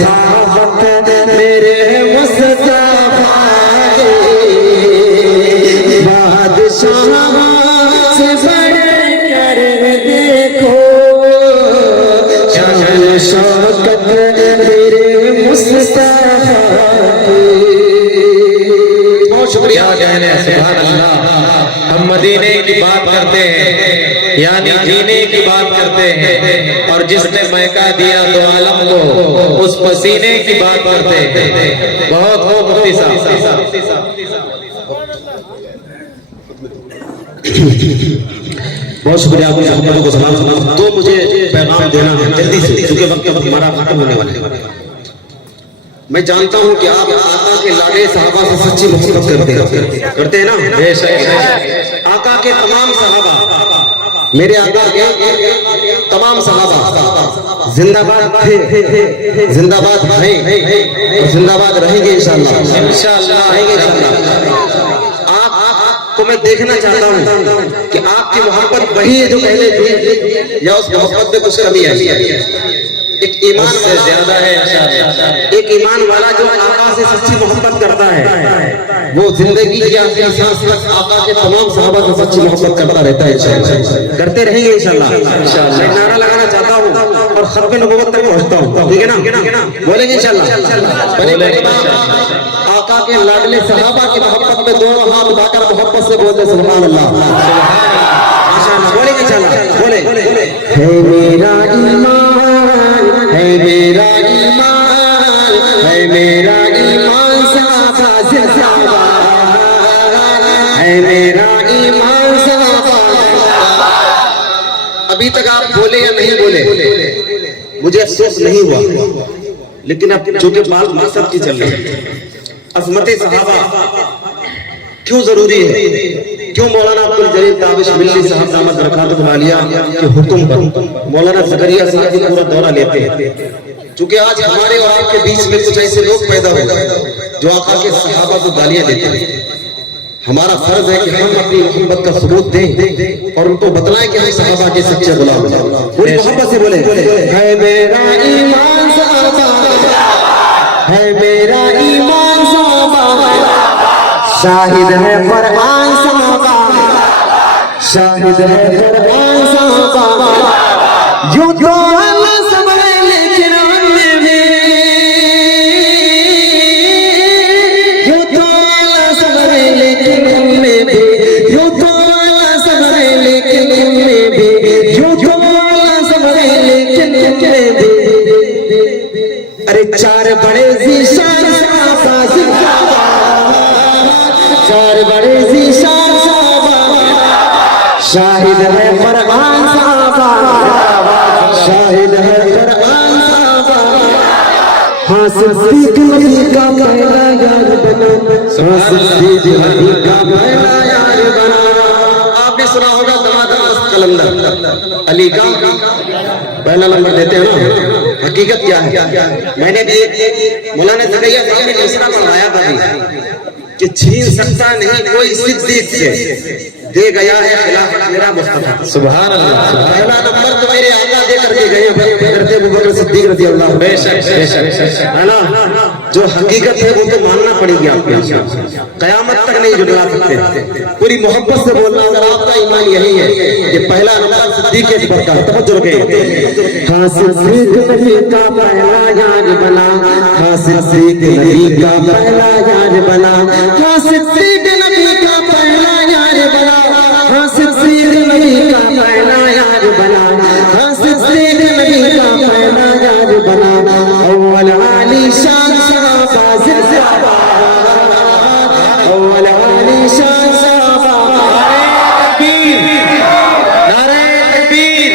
सखावत मेरे मुस्तफा के बादशाह से बढ़ कर देखो, शान शौकत मेरे मुस्तफा की। बहुत शुक्रिया। क्या कहने, सुभान अल्लाह। हम मदीने की बात करते हैं, यानी जीने की बात करते हैं, और जिसने महका दिया दो आलम को, उस पसीने की बात करते हैं। बहुत हो मुफ्ती साहब। बहुत शुक्रिया आपकी मोहब्बतों को सलाम। तो मुझे पैगाम देना है जल्दी से, क्योंकि वक्त अब हमारा खत्म होने वाला है। मैं जानता हूं कि आप आका के लाडले सहाबा से सच्ची मोहब्बत करते हैं ना। बेशक। आका के तमाम सहाबा, मेरे आका के तमाम सहाबा जिंदाबाद थे, जिंदाबाद हैं और जिंदाबाद रहेंगे इंशाअल्लाह। इंशाअल्लाह रहेंगे इंशाअल्लाह। आपको मैं देखना चाहता हूं कि आपकी मोहब्बत वही है जो पहले थी, या उस मोहब्बत में कुछ कमी आई। एक ईमान से ज्यादा है इंशाअल्लाह। एक ईमान वाला जो आका से सच्ची मोहब्बत करता है, वो जिंदगी की आखिरी सांस तक आका के तमाम सहाबा से सच्ची मोहब्बत करता रहता है इंशाअल्लाह। करते रहेंगे इंशाअल्लाह। मैं नारा लगाना चाहता हूँ और खत्म नबुव्वत तक पहुंचता हूँ, ठीक है ना? बोलेंगे इंशाअल्लाह। आका के लाडले सहाबा की मोहब्बत में दोनों हाथ उठाकर मोहब्बत से बोलते सुभान अल्लाह, माशाअल्लाह। बोलेंगे इंशाअल्लाह। बोले है मेरा ईमान, है मेरा ईमान, है मेरा ईमान साफा से साफा, है मेरा ईमान साफा। अभी तक आप बोले या नहीं बोले मुझे अफसोस नहीं हुआ, लेकिन अब जो कि बात मकसद की चल रही है, अजमत सहाबा क्यों जरूरी है, क्यों मौलाना अब्दुल जलील ताबिश मिल्ली साहब दामद बरकातुहु आलिया के हुक्म पर मौलाना ज़करिया साहब की पूरा दौरा लेते हैं। क्योंकि आज हमारे और आपके बीच में कुछ ऐसे लोग पैदा हुए जो आका के सहाबा को गालियां देते हैं। हमारा फर्ज है कि हम अपनी मोहब्बत का सबूत दें और उनको बतलाएं कि हम सहाबा के सच्चे गुलाम हैं। पूरी मोहब्बत से बोले है मेरा ईमान सहाबा, है मेरा ईमान सहाबा, शाहिद है कुरान सहाबा, शाहिद है कुरान सहाबा, जो तो अल्लाह सबरे लेकिन हमने भी, जो तो अल्लाह सबरे लेकिन हमने भी, जो तो अल्लाह सबरे लेकिन हमने भी, जो तो अल्लाह सबरे लेकिन हमने भी। अरे चार बड़े ज़ीशान सहाबा, चार बड़े ज़ीशान सहाबा, शाहिद है कुरान सहाबा, शाहिद है कुरान सहाबा। हाँ सिद्दीक नबी का पहला यार बना, हाँ सिद्दीक नबी का पहला यार बना। आपने सुना होगा दमाद कलंदर अली का पहला नंबर देते हैं ना। हकीकत क्या है, मैंने भी मौलाना ज़करिया साहब ने दूसरा पढ़ाया था कि छीन सकता नहीं कोई सिद्दीक से, दे गया है खिलाफत मेरा मुस्तफा। सुभान अल्लाह। पहला नंबर तो मेरे आका दे करके गए हज़रत अबू बकर सिद्दीक रज़ी अल्लाह। बेशक है ना, जो हकीकत है वो तो मानना पड़ेगी आपको, कयामत तक नहीं जुटला सकते। पूरी मोहब्बत से बोलना, अगर आपका ईमान यही है कि पहला नंबर सिद्दीक अकबर का, तवज्जो रखें। हाँ सिद्दीक नबी का पहला यार बना, हाँ सिद्दीक नबी का पहला यार बना, हाँ सिद्दीक नबी का पहला यार बना, हाँ सिद्दीक नबी का पहला यार बना, हाँ सिद्दीक नबी का पहला यार बना। अव्वल आली शान सहाबा ज़िंदाबाद, अव्वल आली शान सहाबा। नारे तकबीर,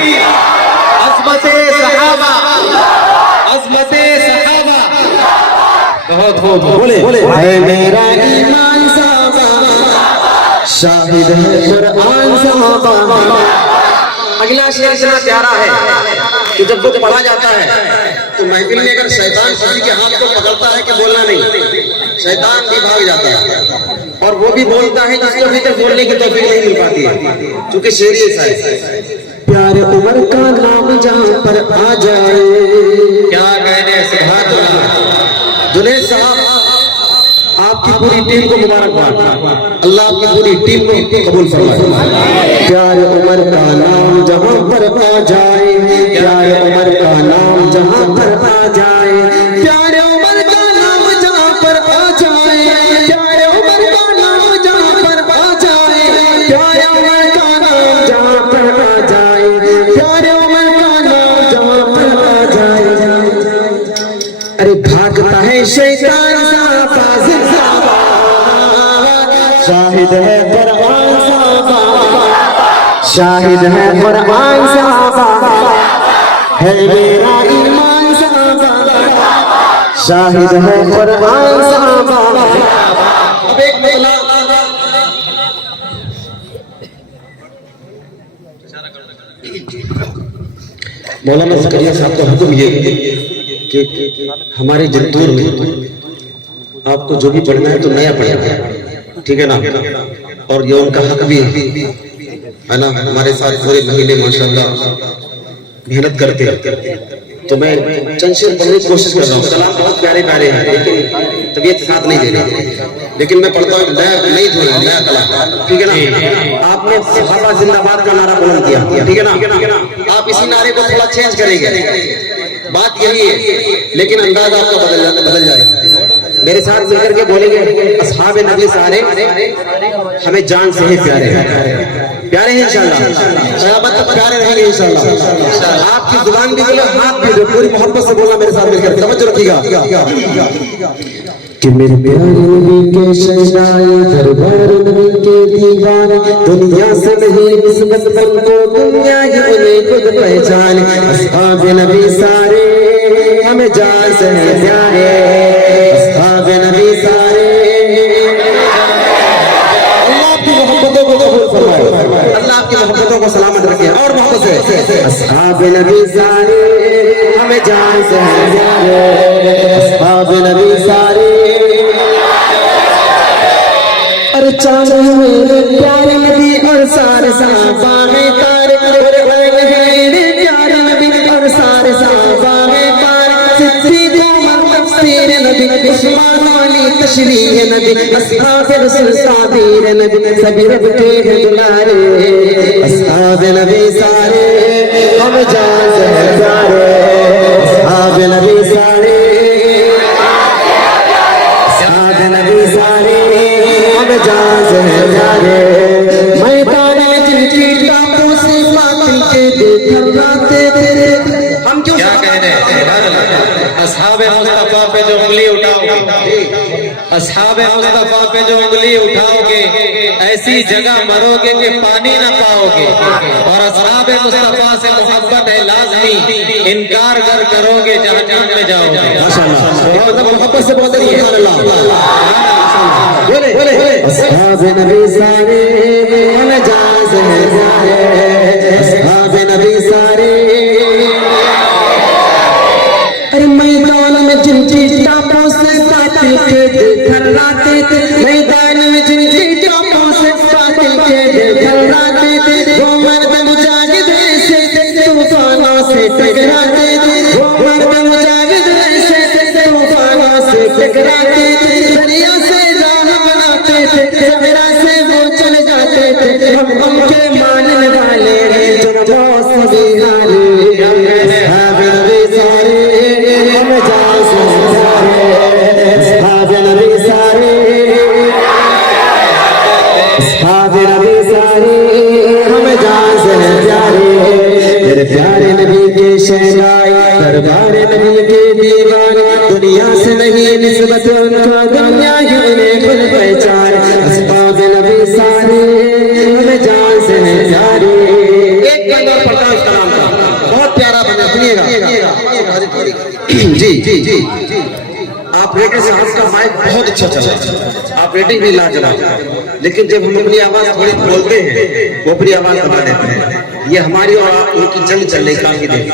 अज़मते सहाबा, अज़मते सहाबा। बहुत बहुत बोले बोले है मेरा ईमान साबा, शाहिद है कुरान साबा। अगला शेर इतना प्यारा है कि जब वो पढ़ा जाता है तो महफिल में अगर शैतान किसी के हाथ को पकड़ता है कि बोलना नहीं, शैतान भी भाग जाता है और वो भी बोलता है जिसको अभी तक बोलने की तौफीक नहीं मिल पाती है, क्योंकि शेर ही ऐसा है। प्यारे उमर का नाम जहाँ पर आ जाए, क्या कहने सुभान अल्लाह। जुनैद साहब आपकी पूरी टीम को मुबारकबाद, अल्लाह आपकी पूरी टीम को कबूल फरमाए। प्यारे उमर का नाम जहाँ पर आ जाए, प्यारे उमर का नाम जहाँ पर आ जाए, प्यारे उमर का नाम जहाँ पर आ जाए, प्यारे उमर का नाम जहाँ पर आ जाए, प्यारे उमर का नाम जहाँ पर आ जाए, प्यारे उमर का नाम जहाँ पर आ जाए। अरे भागता है शैतान साबा, शाहिद है कुरान साबा, शाहिद है कुरान साबा, है मेरा ईमान साबा, शाहिद है कुरान साबा। अब एक बदला मौलाना ज़करिया साहब का हुक्म ये कि हमारे जंतूर में आपको जो भी पढ़ना है तो नया पढ़ना, ठीक है ना, और ये उनका हक भी है ना। हमारे साथ पूरे महीने माशाल्लाह मेहनत करते हैं, तो मैं चंद शेर पढ़ने की कोशिश कर रहा हूँ। सलाम बहुत प्यारे प्यारे हैं लेकिन तबीयत साथ नहीं दे रही, लेकिन मैं पढ़ता हूँ नई धुन नया कला, ठीक है ना। आपने सहाबा जिंदाबाद का नारा बुलंद किया, ठीक है ना, आप इसी नारे को थोड़ा चेंज करेंगे, बात यही है, लेकिन अंदाज आपका बदल जाएगा। मेरे साथ मिलकर के बोलेंगे, अस्हाब नबी सारे हमें जान से ही प्यारे हैं, प्यारे हैं इंशाल्लाह, सहाबा तक प्यारे रहेंगे इंशाल्लाह। आपकी जुबान भी बोलो, हाथ भी दो, पूरी मोहब्बत से बोलना मेरे साथ मिलकर, तवज्जो रखिएगा। कि मेरे प्यारे नबी के शहनाए, दरबार नबी के दीवाने, दुनिया से नहीं निस्बत को दुनिया ही उन्हें खुद पहचाने। अस्हाब नबी सारे हमें जान से है प्यारे, अस्हाब नबी सारे। अल्लाह आपकी मोहब्बतों को कबूल फरमाए, अल्लाह आपकी मोहब्बतों को सलामत रखे और मोहब्बत से। अस्हाब नबी सारे हमें जान से है प्यारे, अस्हाब नबी सारे। अरे चांद मेरे प्यारे नबी और सारे साहबा में तारे, मेरे प्यारे नबी और सारे साहबा में तारे। सिद्दीक़ उमर तफसीर नबी, उस्मान अली तशरीह नबी, अस्हाब रसूल साबीर नबी, सभी रब के हैं दुलारे, अस्हाब नबी सारे हम जान से हैं प्यारे, अस्हाब नबी सारे, अस्हाब नबी सारे हम जान से हैं प्यारे। मैदान में जिनकी टापों से बातिल के देखते थे, हम क्यों क्या कह रहे हैं। अस्हाब मुस्तफा पे जो उंगली उठाओगे, अस्हाब मुस्तफा पे जो उंगली उठाओगे, ऐसी जगह मरोगे कि पानी ना पाओगे। और अस्हाब मुस्तफा से मोहब्बत है लाजमी, इनकार कर करोगे जहन्नम में जाओगे। माशाल्लाह मोहब्बत से बोलते हैं सुभान अल्लाह। बोले बोले अस्हाब नबी सारे हमें जान से हैं प्यारे, अस्हाब नबी सारे। अरे मैदान में जिनकी टापों से बातिल के थर्राते थे, मैदान में जिनकी टापों से बातिल के थर्राते थे, वो मर्द मुजाहिद ऐसे तूफानों से टकराते थे, वो मर्द मुजाहिद ऐसे तूफानों से टकराते थे। दरिया से राह बनाते थे, सवेरा से वो चल जाते थे, हम उनके मानने वाले हैं जो मौसम बिहारी। अस्हाब नबी सारे हम जान से प्यारे, अस्हाब नबी सारे, अस्हाब नबी सारे हम जान से प्यारे। मेरे प्यारे नबी के शहनाई, दरबार नबी के दीवाने, दुनिया से नहीं निस्बत उनका दुनिया ही उन्हें खुद पहचान। अस्हाब नबी सारे हमें जान से प्यारे। एक बंदा पढ़ता है उसका नाम था, बहुत प्यारा बना, सुनिएगा। जी जी जी ऑपरेटर साहब का माइक बहुत अच्छा चला, ऑपरेटिंग भी लाजवाब, लेकिन जब हम अपनी आवाज थोड़ी बोलते हैं वो अपनी आवाज दबा देते हैं। ये हमारी और उनकी जंग चल रही काफी देर,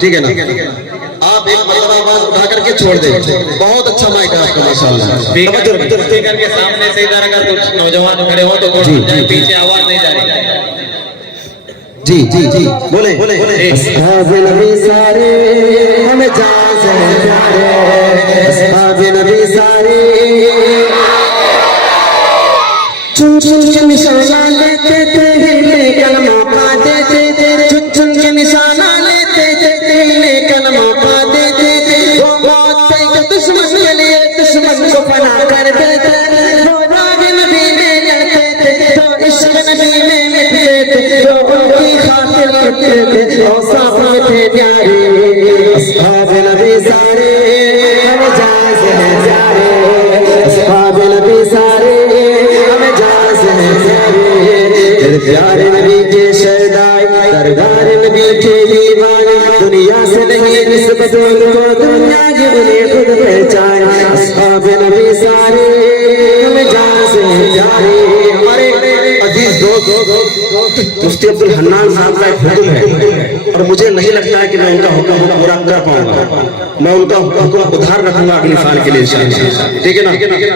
ठीक है ना। आप एक मतलब आवाज उठा करके छोड़ दें, बहुत अच्छा माइक है आपका माशाल्लाह। स्पीकर के सामने से इधर अगर कुछ नौजवान खड़े हो तो पीछे आवाज नहीं जा रही। जी जी जी बोले बोले अस्हाब नबी सारे हमें जान से प्यारे, अस्हाब नबी सारे चुन चुन के निशाना लेते थे, कलमा पा देते थे, चुन चुन के निशाना लेते थे, कलमा पा देते थे। वो मौत के दुश्मन के लिए दुश्मन को फना कर देते, वो राग नबी में लड़ते थे, तो इश्क नबी में मिटते थे, जो उनकी खातिर करते थे, औसाफ में थे प्यारे। अस्हाब नबी सारे हमें जान से हैं प्यारे, अस्हाब नबी सारे हमें जान से हैं प्यारे। तेरे प्यारे नबी के शहदाई दरबार नबी के दीवाने, दुनिया से नहीं निस्बत उनको, दुनिया की उन्हें खुद पहचान। अस्हाब नबी सारे हमें जान से हैं प्यारे। हमारे अजीज दोस्त मुफ्ती अब्दुल हन्नान साहब का एक हुक्म है और मुझे नहीं लगता है कि मैं उनका हुक्म पूरा कर पाऊंगा। मैं उनका हुक्म उधार रखूंगा अगले साल के लिए इंशाअल्लाह, ठीक है ना।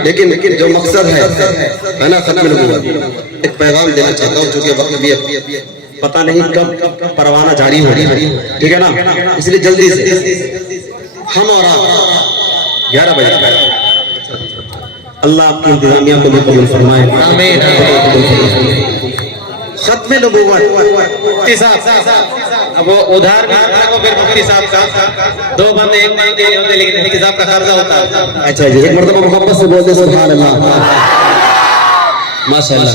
लेकिन जो मकसद है ना खत्म नबूवत, एक पैगाम देना चाहता हूँ, जो कि वक्त भी पता नहीं कब परवाना जारी हो रही है, ठीक है ना। इसलिए जल्दी से हम और आप 11 बजे अल्लाह आपकी इंतजामिया को भी कबूल फरमाए, आमीन। खत्म नबूवत अब वो उधार भी को फिर मुफ्ती साहब का 2 बंदे 1 बंदे होते, लेकिन मुफ्ती साहब का कर्जा होता है। अच्छा जी, एक मर्तबा मोहब्बत से बोलते सुभान अल्लाह, माशाअल्लाह।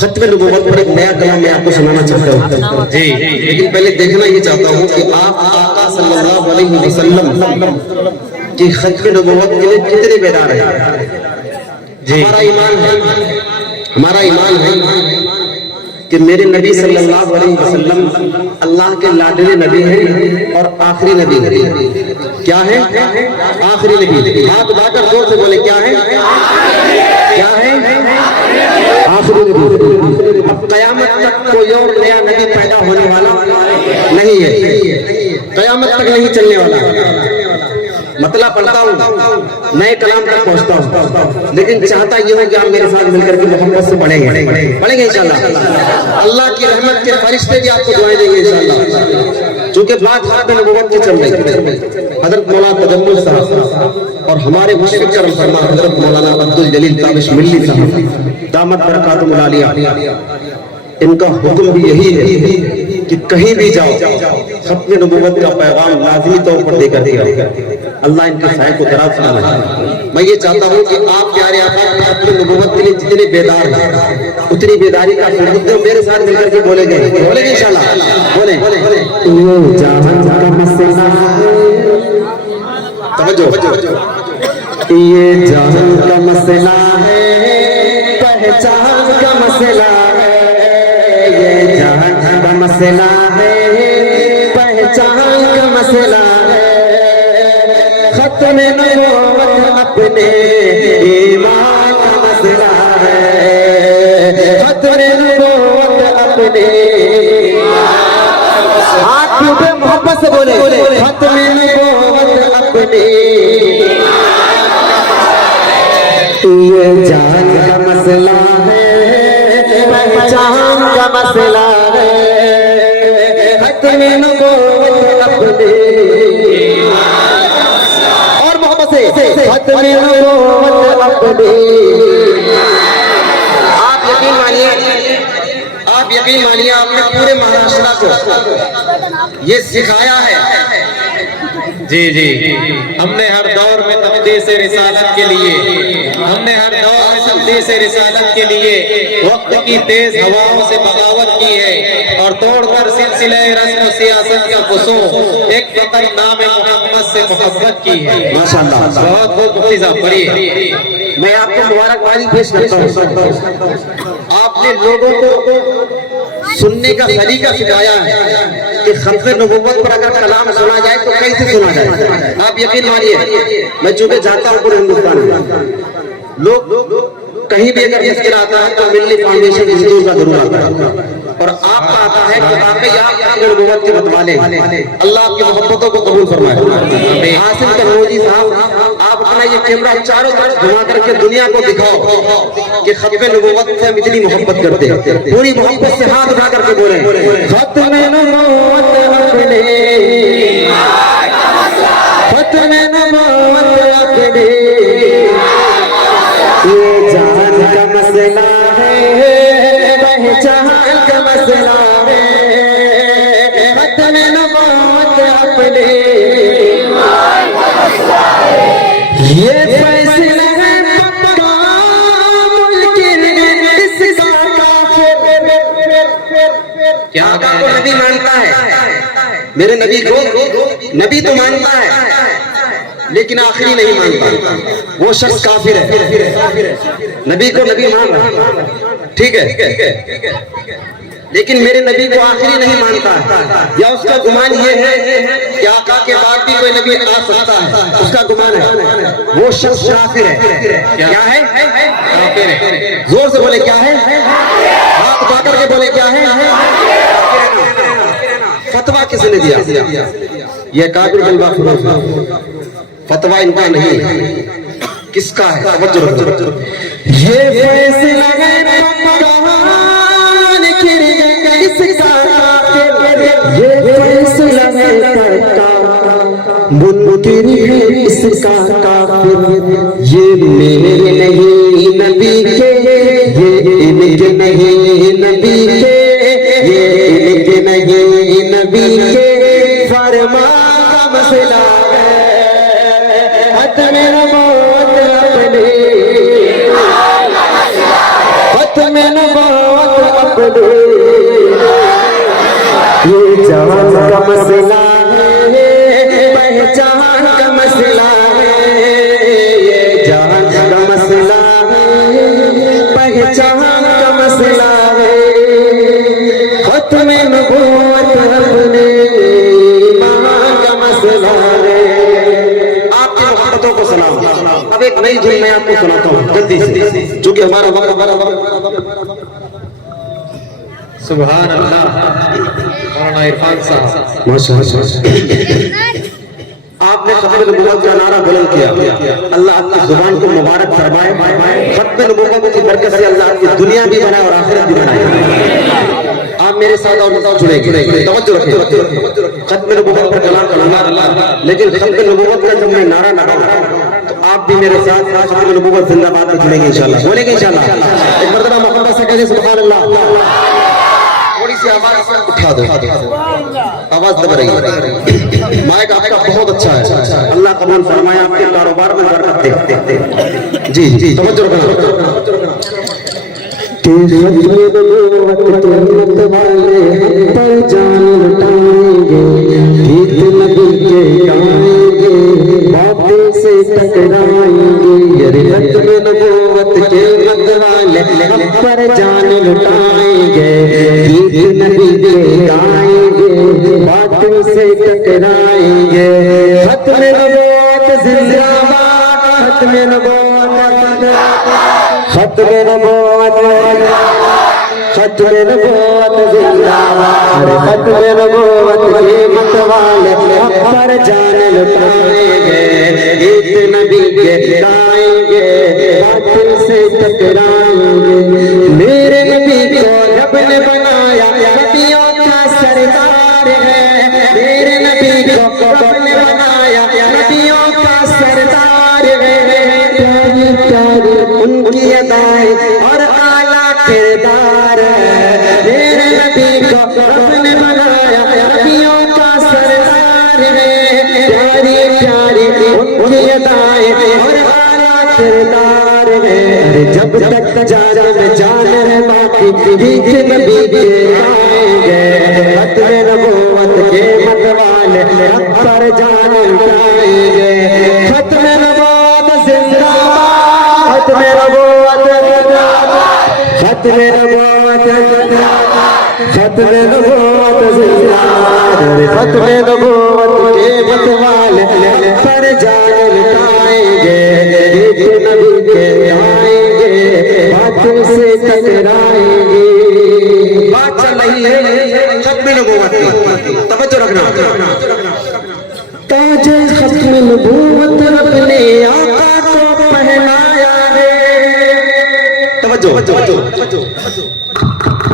खत्म नबूवत पर एक नया कलाम मैं आपको सुनाना चाहता हूँ जी, लेकिन पहले देखना ये चाहता हूँ कि आप आका सल्लल्लाहु अलैहि वसल्लम की खत्म नबूवत के लिए कितने बेदार हैं जी। हमारा ईमान है कि मेरे नबी सल्लल्लाहु अलैहि वसल्लम अल्लाह के लाडले नबी हैं और आखिरी नबी हैं। क्या है? आखिरी नबी। हाथ उठाकर जोर से बोले क्या है? क्या है? आखिरी नबी। अब कयामत तक कोई और नया नबी पैदा होने वाला नहीं है, कयामत तक नहीं चलने वाला। मतलब पढ़ता हूँ, नए कलाम तक पहुँचता हूँ, लेकिन चाहता ये हो कि आप मेरे साथ मिलकर के मोहब्बत से पढ़ेंगे इंशाल्लाह। अल्लाह की रहमत के फरिश्ते भी आपको दुआएं देंगे इंशाल्लाह, क्योंकि बात हाथ में नबूवत की चल रही है। हजरत मौलाना तजम्मुल साहब और हमारे मुशफ़िक़ करम फरमा हजरत मौलाना अब्दुल जलील ताबिश मिल्ली साहब दामत बरकातुहुल आलिया, इनका हुक्म भी यही है कि कहीं भी जाओ खत्म नबूवत का पैगाम लाज़मी तौर पर देकर दिया। अल्लाह इनके साए को दराज फरमाए। मैं ये चाहता हूँ कि आप प्यारे आका खत्म नबूवत के लिए जितने बेदार हैं उतनी बेदारी का सबूत दो, मेरे साथ मिलकर के बोलेंगे इंशाल्लाह। बोले तवज्जो, ये जान का मसला है, पहचान का मसला है, ये जान का मसला है, पहचान का मसला है। खत्म नबूवत अपने ईमान का मसला है, खत्म नबूवत अपने हाथ पे मोहब्बत से बोले खत्म नबूवत अपने। ये जान का मसला है, पहचान का मसला है, खत्म नबूवत अपने। और मोहब्बत से खत्म नबूवत अपने। आप यकीन मानिए आपने पूरे महाराष्ट्र को ये सिखाया है जी जी। हमने हर दौर में तब्दील से रिसालत के लिए, हमने हर दौर में तब्दील से रिसालत के लिए वक्त की तेज हवाओं से बगावत की है और तोड़कर सिलसिले रस्म सियासत का कुसूम एक फकर नाम मोहम्मद से मोहब्बत की है। माशाअल्लाह, बहुत बहुत मुफ्ती साहब पढ़िए। मैं आपको मुबारकबादी पेश करता हूँ। आपने लोगों को सुनने का सलीका सिखाया है कि कि खत्म नबूवत पर अगर कलाम सुना जाए तो कैसे सुना जाए? आप यकीन मानिए, मैं चूंकि जाता हूँ पूरे हिंदुस्तान में, लोग कहीं भी अगर मुश्किल आता है तो मिल्ली फाउंडेशन हिंदू का जरूर आता है, और आपका आता है कि आपके आप नबूवत के मतवाले। अल्लाह आपकी मोहब्बतों को कबूल फरमाए। हासिल कन्नौजी साहब, आप अपना ये कैमरा चारों तरफ घुमा करके दुनिया को दिखाओ कि खत्म नबूवत से हम इतनी मोहब्बत करते हैं। पूरी मोहब्बत से हाथ उठा करके बोले खत्म नबूवत अपने, खत्म नबूवत अपने, ये जान का मसला है, पहचान का मसला है, खत्म नबूवत अपने, ये फैसला है पक्का मुल्किन इसका काफिर। क्या नबी मानता है, मेरे नबी को नबी तो मानता है लेकिन आखिरी नहीं मानता, वो शख्स काफिर है। नबी को नबी मान रहा, ठीक है, लेकिन मेरे नबी को आखिरी नहीं मानता, या उसका गुमान ये है कि आका के बाद भी कोई नबी आ सकता है, उसका गुमान है, वो शख्स काफिर है। क्या है? काफिर है। जोर से बोले क्या है? हाथ उठा करके बोले क्या है? फतवा किसने दिया? ये काफिर बिल फिरोज, फतवा इनका नहीं है, किसका है? ये फैसला है इसका, ये फैसला है मुनकिर है इसका काफिर। ये मेरे नहीं नबी के, ये इनके नहीं नबी के, ये इनके नहीं नबी के फरमा का मसला है। खत्म नबूवत अपने, खत्म नबूवत अपने, ये जान का मसला है, पहचान का मसला है, ये जान का मसला है, पहचान का मसला है, खत्म नबूवत अपने, ईमान का मसला है। आपकी मोहब्बतों को सलाम। अब एक नई धुन मैं आपको सुनाता हूँ जल्दी से, जो कि हमारा वक्त। सुभान अल्लाह। मौलाना इरफान साहब, आपने खत्म नबूवत का नारा बुलंद किया, अल्लाह आपकी जुबान को मुबारक फरमाए। खत्म नबूवत की बरकत से अल्लाह आपकी दुनिया भी बनाए और आखिरत भी बनाए। आप मेरे साथ और जुड़ेंगे, तवज्जो रखिए। खत्म नबूवत पर कलाम करूंगा, लेकिन खत्म नबूवत का जब मैं नारा लगाऊंगा तो आप भी मेरे साथ खत्म नबूवत जिंदाबाद में जुड़ेंगे इंशाल्लाह, बोलेंगे इंशाल्लाह। एक मर्तबा मोहब्बत से कहिए सुभान अल्लाह। थोड़ी सी आवाज उठा दो, आवाज दब रही है। माइक आपका बहुत अच्छा है, अल्लाह कबूल फरमाए, आपके कारोबार में बरकत दे। जी जी, तवज्जो रखना। पर जान लुटाएंगे, गीत नबी के गाएंगे, बातें से टकराएंगे, खत्म नबूवत के मतवाले हम पर जान लुटाएंगे, गीत नबी के गाएंगे, बातों से टकराएंगे। खत्म नबूवत जिंदाबाद, खत्म नबूवत, खत्म नबूवत, खत्म नबूवत जिंदाबाद, खत्म नबूवत के मतवाले हम पर जान लुटाएंगे, गीत नबी के गाएंगे, बातों से टकराएंगे। मेरे नबी को रब ने बनाया नबियों का सरदार है, मेरे नबी को रब ने बनाया नबियों का सरदार है। प्यारी प्यारी उनकी अदाएं और आला किरदार है, मेरे नबी को रब ने बनाया नबियों का सरदार है। प्यारी प्यारी उनकी अदाएं और आला किरदार है। जब तक जान है बाकी गीत नबी के गाएंगे, खत्म नबूवत के मतवाले हम पर जान लुटाएंगे। खत्म नबूवत जिंदाबाद, खत्म नबूवत जिंदाबाद, खत्म नबूवत जिंदाबाद, खत्म नबूवत जिंदाबाद, अरे खत्म नबूवत के मतवाले पर जान लुटाएंगे, एक नबी के आएंगे बातों से टकराएंगे। बात चल रही है खत्म नबूवत की, तवज्जो रखना। ताजे खत्म नबूवत रब ने आका को पहनाया है, तवज्जो।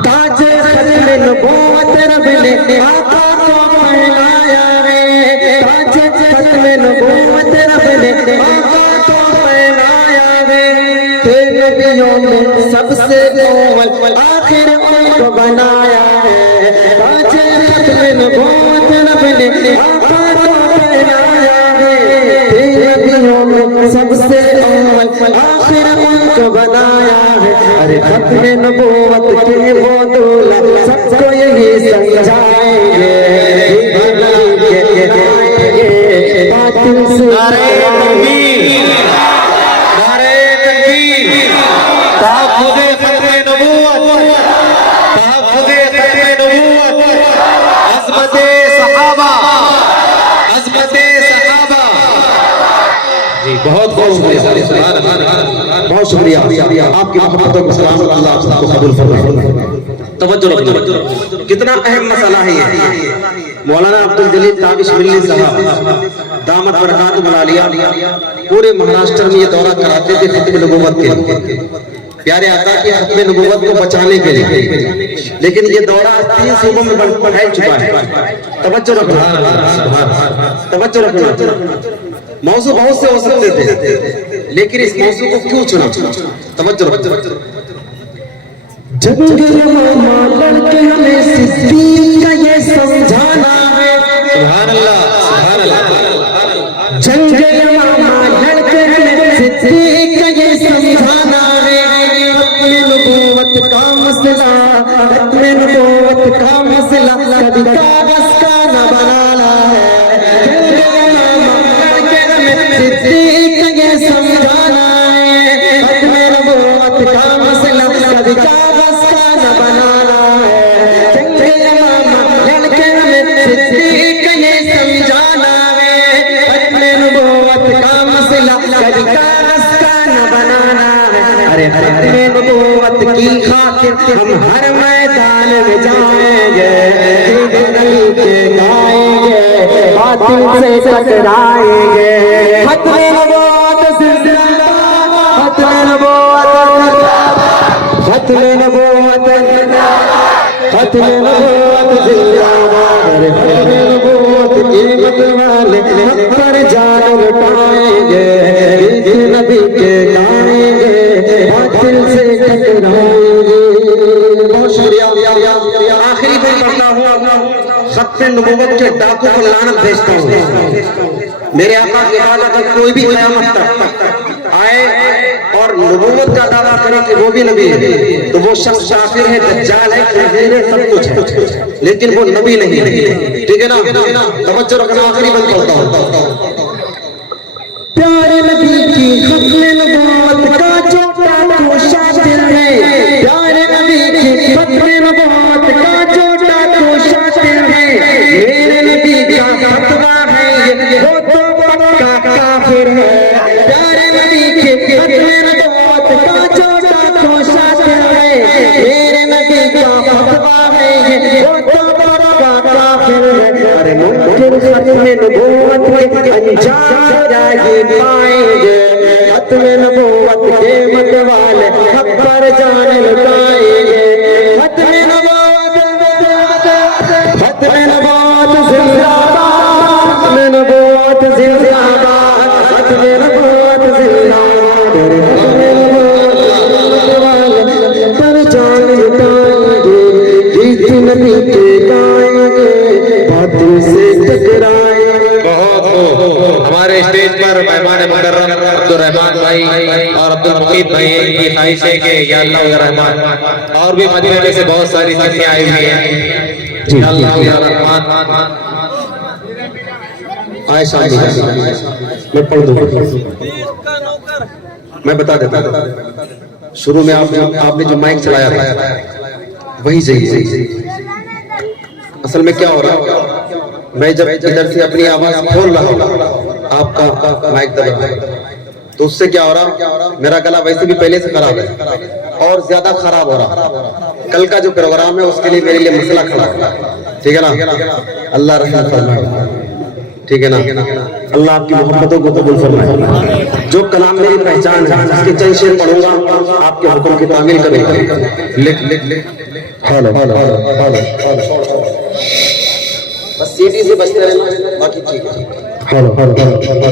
ताजे खत्म नबूवत रब ने आका को पहनाया है, ताजे खत्म नबूवत रब ने आका को पहनाया है। फिर नबियों में सबसे अव्वल आखिर उनको बनाया है, ताजे खत्म नबूवत रब ने आका को पहनाया है। फिर नबियों में सबसे अव्वल आखिर उनको बनाया है। अरे खत्म नबूवत के वो दूल्हा सबको यही समझाएंगे, बातिल से नारे तकबीर, नारे तकबीर, तहफ़्फ़ुज़े खत्म नबूवत, तहफ़्फ़ुज़े खत्म नबूवत, अज़मते सहाबा, अज़मते सहाबा। जी बहुत बहुत शुक्रिया, बहुत शुक्रिया आपकी मोहब्बतों को सलाम, अल्लाह आपको कबूल फरमाए। तवज्जो रखना, कितना अहम मसला है ये। मौलाना अब्दुल जलील ताबिश मिल्ली साहब दामत बरकातुहुम आलिया पूरे महाराष्ट्र में ये दौरा कराते थे खत्म नबूवत के लिए, प्यारे आका की खत्म नबूवत को बचाने के लिए। लेकिन ये दौरा 3 सूबों में फैल चुका है। तवज्जो रखना, तवज्जो रखना। मौजू बहुत से हो सकते थे, लेकिन इस मौजू को क्यों चुना? तवज्जो रखना। जंगल लड़के हमें सिद्दीक का ये समझाना है, सुभान अल्लाह, सुभान अल्लाह। जंगल लड़के हमें सिद्दीक का ये समझाना है। खत्म नबूवत का मसला, खत्म नबूवत का मसला कभी कागज का न बनाना है। लड़के हमें सिद्दीक का ये समझाना है। खत्म नबूवत का मसला कभी कागज का न बनाना है। लड़के हमें सिद्दीक का ये समझाना है। खत्म नबूवत का मसला कभी कागज का न बनाना है। अरे खत्म नबूवत की खातिर हम हर मैदान में जाएंगे, नबी के गाएंगे, बातिल से टकराएंगे। खत्म नबूवत जिंदाबाद, खत्म नबूवत, खत्म नबूवत, खत्म नबूवत जिंदाबाद। अरे खत्म नबूवत के मतवाले हम पर जान लुटाएंगे, एक नबी के गाएंगे, बातिल से टकराएंगे। बहुत शुक्रिया। आखिरी बात करता हूँ, खत्म नबूवत के डाकू को लानत भेजता हूँ। मेरे आका के बाद अगर कोई भी क़यामत तक आए और नबूवत का दावा करे कि वो भी नबी है, तो वो शख्स काफिर है, दज्जाल है, काफिर है, सब कुछ है, लेकिन वो नबी नहीं है। ठीक है ना? तवज्जो रखना, आखिरी बात करता हूँ। प्यारे नबी की खत्म नबूवत का जो डाकू शातिर है, प्यारे नबी की खत्म नबूवत का जो डाकू शातिर है, मेरे नबी का फतवा है वो तो पक्का काफिर है। प्यारे नबी की खत्म नबूवत का जो डाकू शातिर है, मेरे नबी का फतवा है वो तो पक्का काफिर है। अरे मुमकिन खत्म नबूवत के अंजाम जागी पाएंगे, खत्म नबूवत के मतवाले हक पर जान लुटाएंगे। खत्म नबूवत, खत्म नबूवत जिंदाबाद, खत्म नबूवत जिंदाबाद, खत्म नबूवत जिंदाबाद। खत्म नबूवत पर जान लुटाएंगे, गीत नबी के गाएंगे, बातों से टकराएंगे। बहुत हमारे स्टेज पर मेहमान मुकर्रम अब्दुल रहमान भाई और अब्दुल मुकीद भाई की ख्वाहिश है कि या अल्लाह या रहमान, और भी मदीने में से बहुत सारी चीजें आई हुई हैं। या अल्लाह या रहमान। आए शादी मैं पढ़ दूँ, मैं बता देता हूँ। शुरू में आपने जो माइक चलाया था वही सही। असल में क्या हो रहा है, मैं जब इधर से अपनी आवाज खोल रहा हूँ आपका माइक दबा तो उससे क्या हो रहा, मेरा गला वैसे भी पहले से खराब है और ज्यादा खराब हो रहा। कल का जो प्रोग्राम है उसके लिए मेरे लिए मसला खड़ा है, ठीक है ना। अल्लाह रहमत फरमाए, ठीक है ना। अल्लाह आपकी मोहब्बतों को कबूल फरमाए। जो कलाम मेरी पहचान है, इसके चंद शेर पढ़ूंगा, आपके हुक्म की तामील करेगा। लिख लिख लिख हेलो हेलो हेलो बस सीधी से बचते रहना, बाकी ठीक है। हेलो हेलो हेलो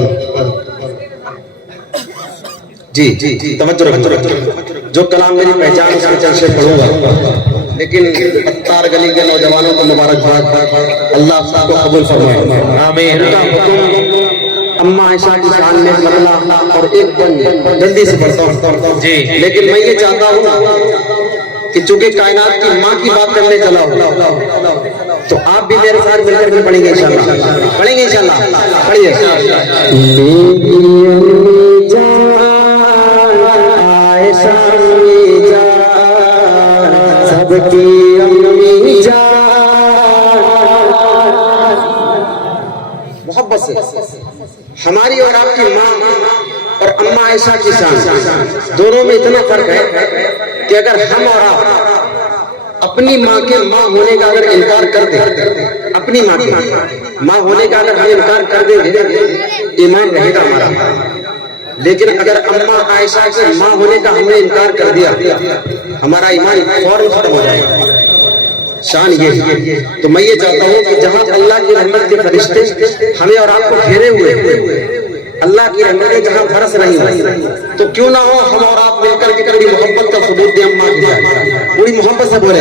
जी जी तवज्जो रखो। जो कलाम मेरी पहचान है उसके चंद शेर पढ़ूंगा, लेकिन अत्तार गली के नौजवानों को मुबारकबाद, अल्लाह सबको कबूल फरमाए, आमीन। अम्मा आयशा की शान में मतला और एक दिन जल्दी से पढ़ता हूँ जी, लेकिन मैं ये चाहता हूँ कि चूंकि कायनात की माँ की बात करने चला हूँ तो आप भी मेरे साथ मिलकर के पढ़ेंगे इंशाल्लाह, पढ़ेंगे इंशाल्लाह। पढ़िए। आयशा सबकी अम्मी जान, मोहब्बत से हमारी और आपकी माँ और अम्मा आयशा की शान दोनों में इतना फर्क है कि अगर हम और आप अपनी माँ के माँ होने का अगर इनकार कर दे, अपनी माँ की माँ होने का अगर हम इनकार कर देंगे ईमान रहेगा हमारा, लेकिन अगर अम्मा आयशा के माँ होने का हमने इनकार कर दिया हमारा ईमान फौरन खत्म हो जाएगा। शान ये तो मैं ये चाहता हूँ कि जहाँ अल्लाह की रहमत के फरिश्ते हमें और आपको घेरे हुए, अल्लाह की रहमतें जहाँ बरस रही हैं, तो क्यों ना हो हम और आप मिलकर के कड़ी मोहब्बत का सबूत दें अम्मा के साथ, पूरी मोहब्बत से बोले।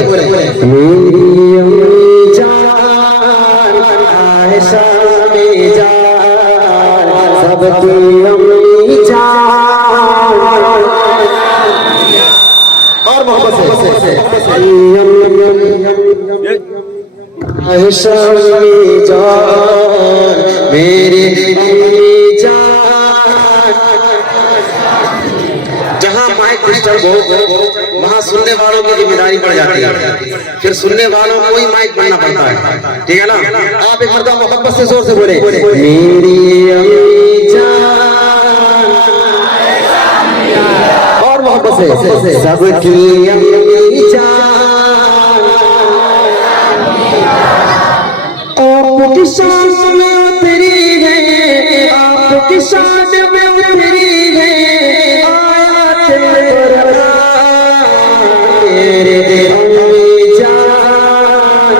और मोहब्बत से आयशा मेरी अम्मी जान। जहां माइक डिस्टर्ब हो वहां सुनने वालों की जिम्मेदारी पड़ जाती है, फिर सुनने वालों को ही माइक बनना पड़ता है, ठीक है ना। आप एक मर्दा मोहब्बत से जोर से बोले, मेरी अम्मी जान, और मोहब्बत से सबकी अम्मी जान। आपकी शान में उतरी है, आपकी शान में उतरी है आयत कुरान, मेरे अम्मी जान,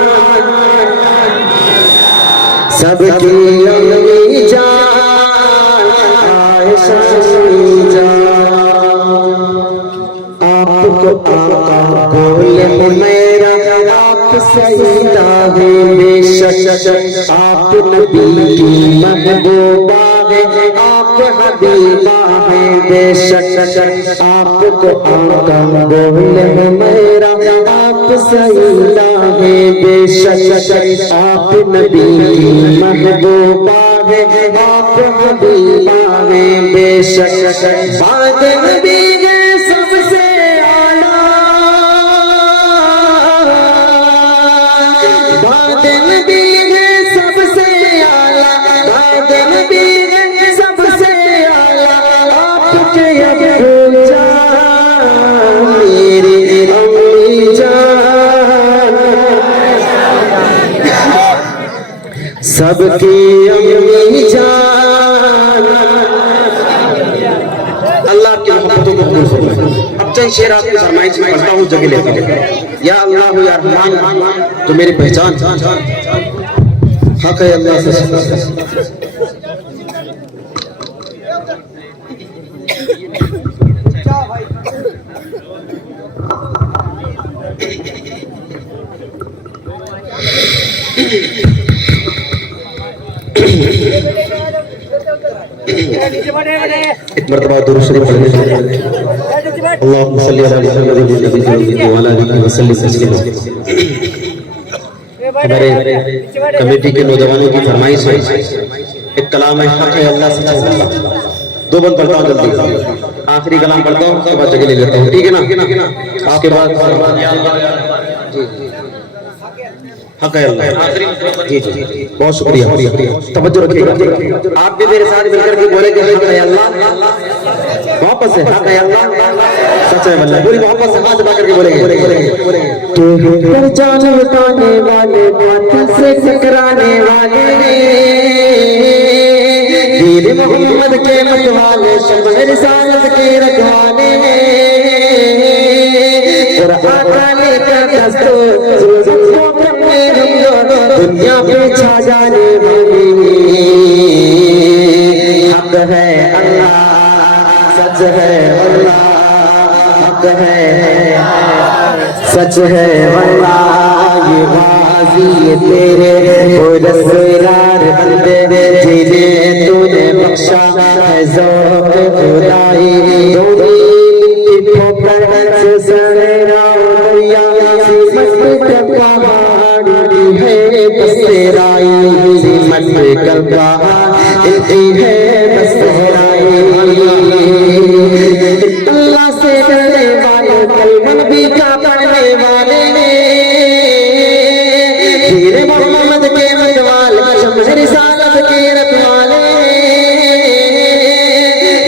सबकी अम्मी जान, आयशा जान। आपको आका बोले मेरा आप सईदा है बेशक, आप नबी की महबूबा है, आप हबीबा है बेशक। आपको आका बोले मेरा आप सईदा है बेशक, आप नबी की महबूबा है, आप हबीबा है बेशक। बाद नबी है सबसे आला, बाद नबी है सबसे आला, बाद नबी है सबसे आला, आपके अब्बू जान, मेरी अम्मी जान, सबकी अम्मी जान। अल्लाह की मोहब्बतों को कबूल फरमाए। अब चंद शेर आपकी फरमाइश में पढ़ता हूँ, जगह लेता हूँ। या अल्लाह या रहमान, जो मेरी पहचान हक है अल्लाह से। एक मर्तबा दुरूद शरीफ पढ़ने से अल्लाहुम्मा सल्ली अला मुहम्मद व अला आलिहि वसल्लम तस्लीमा। हमारे कमेटी के नौजवानों की फरमाइश है, एक कलाम है हक है अल्लाह से चलता। दो बंद पढ़ता हूँ जल्दी, आखिरी कलाम पढ़ता हूँ, उसके बाद जगह ले लेता हूँ, ठीक है ना। आपके बाद हक है अल्लाह। जी जी बहुत शुक्रिया, तवज्जो रखिएगा। आप भी मेरे साथ मिलकर के बोलेंगे हक है अल्लाह, मोहब्बत से हक है अल्लाह, सच है अल्लाह, पूरी मोहब्बत से हाथ दबा करके बोलेंगे। तू पर जान लुटाने वाले, बात से टकराने वाले, वीर मोहम्मद के मतवाले, शब रिसालत के रखवाले, और आका लेकर दस्तूर दुनिया पे छा जाने वाली, हक है अल्लाह, सच है अल्लाह, हक है सच है अल्लाह। ये बाजी ये तेरे ओ रसूलार बंदे, जिन्हें तूने बख्शा है ज़ौक़ खुदाई, की ठोकर से सरेरा या सीमत का पहाड़ी है बसेराई, सीमत का पहाड़ी है बसेराई। अल्लाह से डरने वाले, कलमा भी का पढ़ने वाले, वीर मोहम्मद के मतवाले, शम्स रिसालत के रखवाले,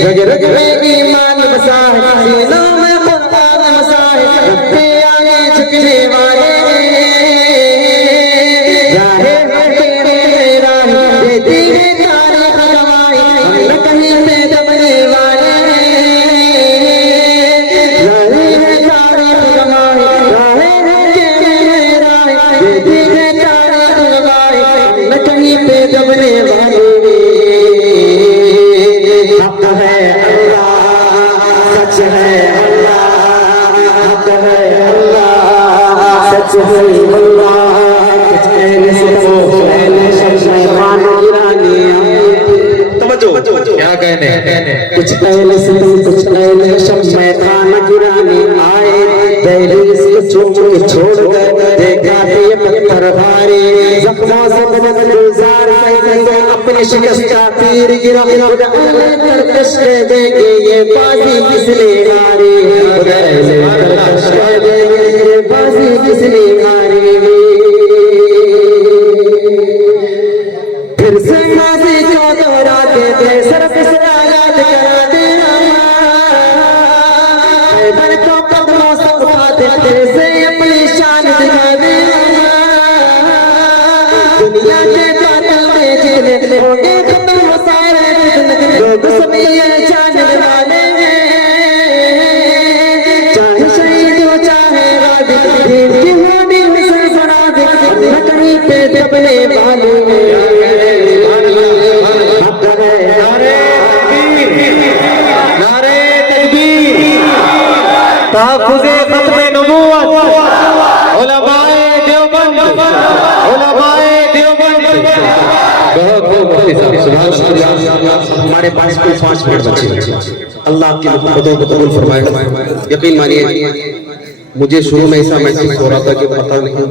रग रग में ईमान बसा है, सीनों में कुरान बसा है, रब्बे आगे झुकने वाले, राहे तेरे राह देती है तारीख़ गवाही, न कहीं पे दबने वाले, राहे तारीख़ गवाही, राहे तेरे राह देती है तारीख़ गवाही, न कहीं पे दबने वाले। हक है अल्लाह, सच है अल्लाह, हक है अल्लाह, सच है अल्लाह। कुछ कहने से तो पहले शैतान गिराने क्या कहने, कुछ पहले से कुछ पहले शैतान गिराने आए, दहलीज के चूम के छोड़ गए, देखा ये पत्थर भारी, जख्मों से बदल गुजार गए, अपने शिकस्ता तीर गिरा, तरकश कह देंगे ये बाजी किसने हारी, तरकश कह देंगे ये बाजी किसने हारी। फिर से माजी को दोहराते थे, सर फिसला याद करा देना, हैदर को कदमों से उठाते, फिर से अपनी शान दिखा देना, दुनिया के कातिल में जितने होंगे खत्म वो सारे फितने, लोग सब ये जानने वाले हैं, चाहे शहीद हो चाहे गाजी, दीन की होनी से सना दे, न कहीं पे दबने वाले हैं। नारे तकबीर, तहफ़्फ़ुज़े ख़त्म नबूवत, उलमाए देवबंद, उलमाए देवबंद। हमारे पास कोई 5 मिनट बचे, अल्लाह आपकी मोहब्बतों को कबूल फरमाए। यकीन मानिए मुझे शुरू में ऐसा महसूस हो रहा था कि पता नहीं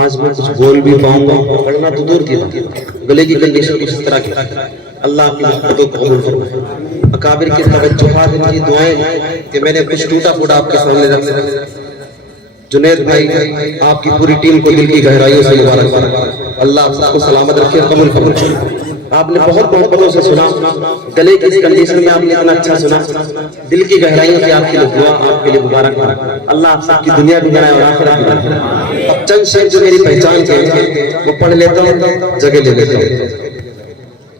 आज मैं कुछ बोल भी पाऊंगा, पढ़ना तो दूर की बात, गले की कंडीशन कुछ इस तरह की। अल्लाह आपकी मोहब्बतों को कबूल फरमाए। अकाबिर की तवज्जुहात, इनकी दुआएं कि मैंने कुछ टूटा फूटा आपके सामने रख दिया। जुनैद भाई, आपकी पूरी टीम को दिल की गहराइयों से मुबारक, अल्लाह आप सबको सलामत रखे, कबूल फरमाए। आपने बहुत मोहब्बतों से सुना, गले की इस कंडीशन में आपने इतना अच्छा सुना, दिल की गहराइयों से आपके लिए दुआ, आपके लिए मुबारक, अल्लाह आप सबकी दुनिया भी बनाए और आखिरत भी बनाए। अब चंद शेर जो मेरी पहचान के वो पढ़ लेता हूँ, जगह ले लेता हूँ।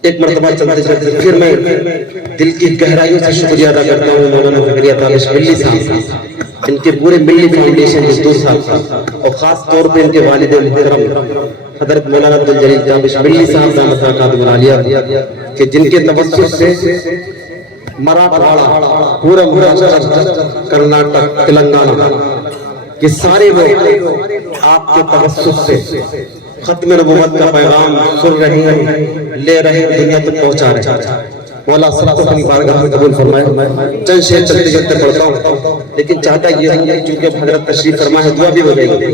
एक मरतबा चलते चलते फिर मैं दिल की गहराइयों से शुक्रिया अदा करता हूँ मौलाना ज़करिया ताबिश मिल्ली साहब, इनके पूरे मिल्ली फाउंडेशन के 2 साल, और खास तौर पे इनके वालिद मुहतरम हज़रत मौलाना अब्दुल जलील ताबिश मिल्ली साहब के जिनके तवस्सुस से मराठवाड़ा, पूरा महाराष्ट्र, कर्नाटक, तेलंगाना ये सारे लोग आपके तवस्सुस से खत्म नबूवत का पैगाम सुन रहे हैं, ले रहे हैं, दुनिया तक पहुंचा रहे हैं। मौला सबको अपनी बारगाह में कबूल फरमाए। चंद शेर चलते चलते पढ़ता हूँ, लेकिन चाहता ये है कि चूंकि हजरत तशरीफ फरमा है, दुआ भी हो जाएगी।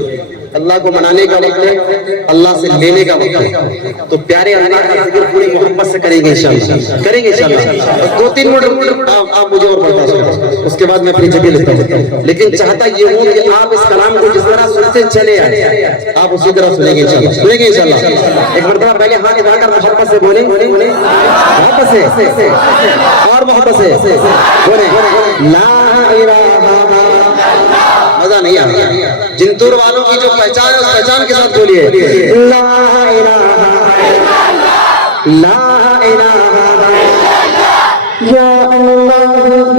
अल्लाह को मनाने का वक्त है, अल्लाह से लेने का वक्त है, तो प्यारे अल्लाह का जिक्र पूरी मोहब्बत से करेंगे इंशाअल्लाह, करेंगे इंशाअल्लाह। 2-3 मिनट आप मुझे और पढ़ता उसके बाद मैं अपनी जगह लेता हूँ। लेकिन चाहता ये हूँ कि आप इस कलाम को जिस तरह सुनते चले आए, आप उसी तरह सुनेंगे इंशाल्लाह, सुनेंगे इंशाल्लाह। एक मरतबा पहले हाथ उठाकर मोहब्बत से बोले, मोहब्बत से और मोहब्बत से बोले ला इलाहा, मजा नहीं आया। जिंतूर वालों की जो पहचान है उस पहचान के साथ बोलिए ला इलाहा, ला इलाहा या अल्लाह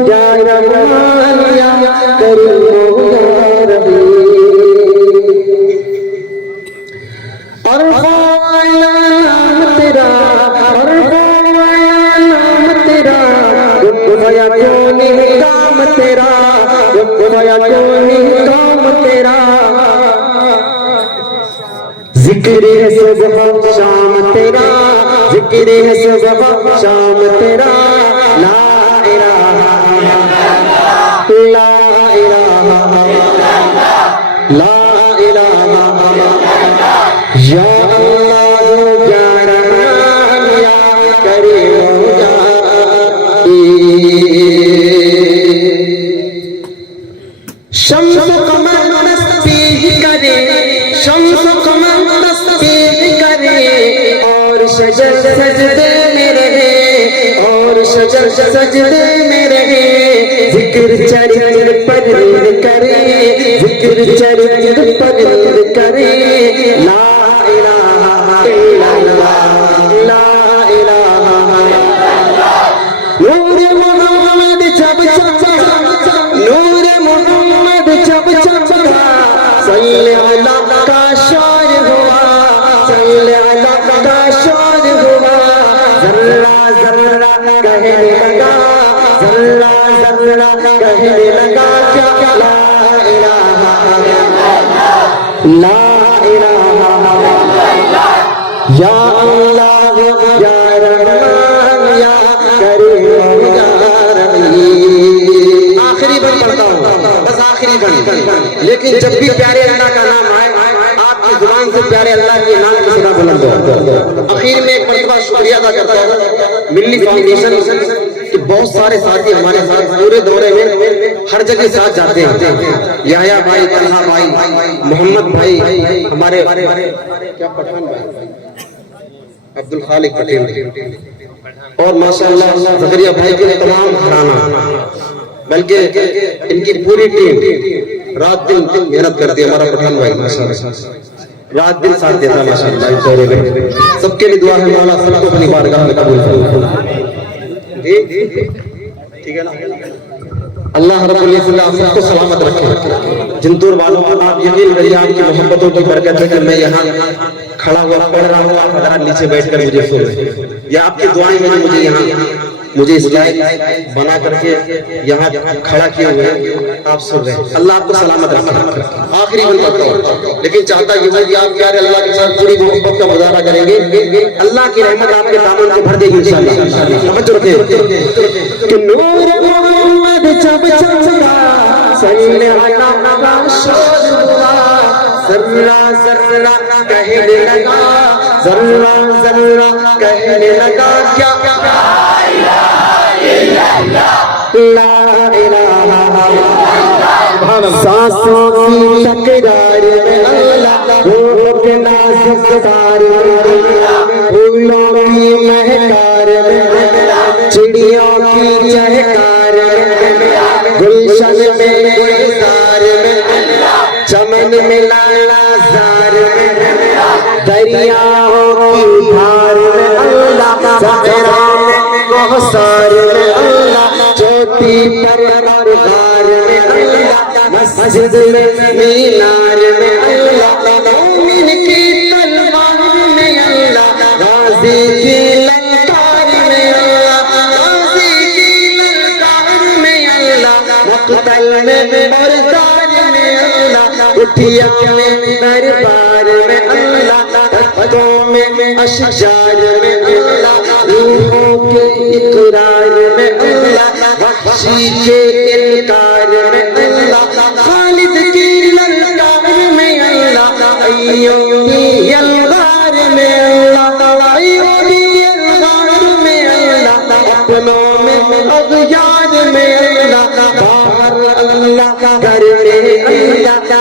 या रहमान या करीम या रहीम। और आया नाम तेरा, और आया नाम तेरा, गुनगुनाया क्यों नहीं काम तेरा, गुनगुनाया क्यों नहीं काम तेरा। जिक्र है सुबह शाम तेरा, जिक्र है सुबह शाम तेरा। ला इलाहा, ला इलाहा, ला इलाहा या अल्लाह या रहमान या करीम या शम्स कमर तस्बीह करे, शम्स कमर तस्बीह करे, और शजर सजदे में रहे, और शजर सजदे में रहे। जिक्र चरित्र परवीन करे, जिक्र चरित्र परवीन करे। ला इलाहा इल्लल्लाह, ला इलाहा नूर मोहम्मद जब चमका, नूर मोहम्मद जब चमका, सल्ले अला का शार हुआ, सल्ले अला का शार हुआ। जर्रा जर्रा कहने लगा, जर्रा जर्रा कहने लगा क्या ला इलाहा, ला इलाहा या अल्लाह या रहमान या करीम या रहीम। आखिरी बन पढ़ता हूँ, बस आखिरी बन। लेकिन जब भी प्यारे अल्लाह का नाम आए, आपकी जुबान से प्यारे अल्लाह के नाम की सदा बुलंद हो। आखिर में एक मरतबा शुक्रिया अदा करता हूँ मिल्ली फाउंडेशन के बहुत सारे साथी हमारे साथ पूरे दौरे में हर जगह साथ जाते हैं। याया भाई, तन्हा भाई, मोहम्मद भाई, हमारे क्या पठान भाई, अब्दुल खालिक पटेल, और माशाअल्लाह ज़करिया भाई के तमाम घराना, बल्कि इनकी पूरी टीम रात दिन मेहनत करती है। हमारा पठान भाई माशाअल्लाह रात दिन साथ देता है माशाअल्लाह। सबके लिए दुआ है, मौला सबको अपनी बारगाह में कबूल फरमाए। ठीक है ना? अल्लाह रब्बुल इज्जत सबको सलामत रखे। जिंतूर वालों को आप यकीन करिए, आपकी मोहब्बतों की बरकत है कि मैं यहाँ खड़ा हुआ पढ़ रहा हूँ, आप हजरात नीचे बैठकर मुझे सुन रहे हैं। या आपकी दुआएं में मुझे यहाँ, मुझे इस लायक बना करके यहाँ खड़ा किए हुए हैं, आप सुन रहे हैं। अल्लाह आपको सलामत रखे। आखिरी बन करता हूँ, लेकिन चाहता ये है कि आप प्यारे अल्लाह के साथ पूरी मोहब्बत का मुजाहरा करेंगे, अल्लाह की रहमत आपके दामन को भर देगी इंशाअल्लाह। समझ रखे कि नूर मोहम्मद जब चमका, सल्ले अला का शार हुआ। जर्रा जर्रा कहने लगा, जर्रा जर्रा कहने लगा क्या ला इलाहा। सांसों की तकरार में अल्लाह, रूह के नाज़ुक तार में अल्लाह, फूलों की महकार में, चिड़ियों की चहकार में, गुलशन में गुलजार में, चमन में लालाजार में, दरियाओं की धार में अल्लाह, सहरा में कोहसार में अल्लाह, ज्योति पर दरबार में अल्लाह, मस्जिद में मीनार में अल्लाह, मोमिन की तलवार में अल्लाह, गाजी की ललकार में अल्लाह, गाजी की ललकार में अल्लाह, मुक़तल में मुर्दार में अल्लाह, उठिया में दरबार में अल्लाह, पत्तों में अशजार में अल्लाह, रूहों के इकरार में अल्लाह, वहशी के इनकार में अल्लाह, खालिद की ललकार में अल्लाह, अय्यूबी यलगार में अल्लाह, अय्यूबी यलगार में अल्लाह, अपनों में अग़यार में अल्लाह,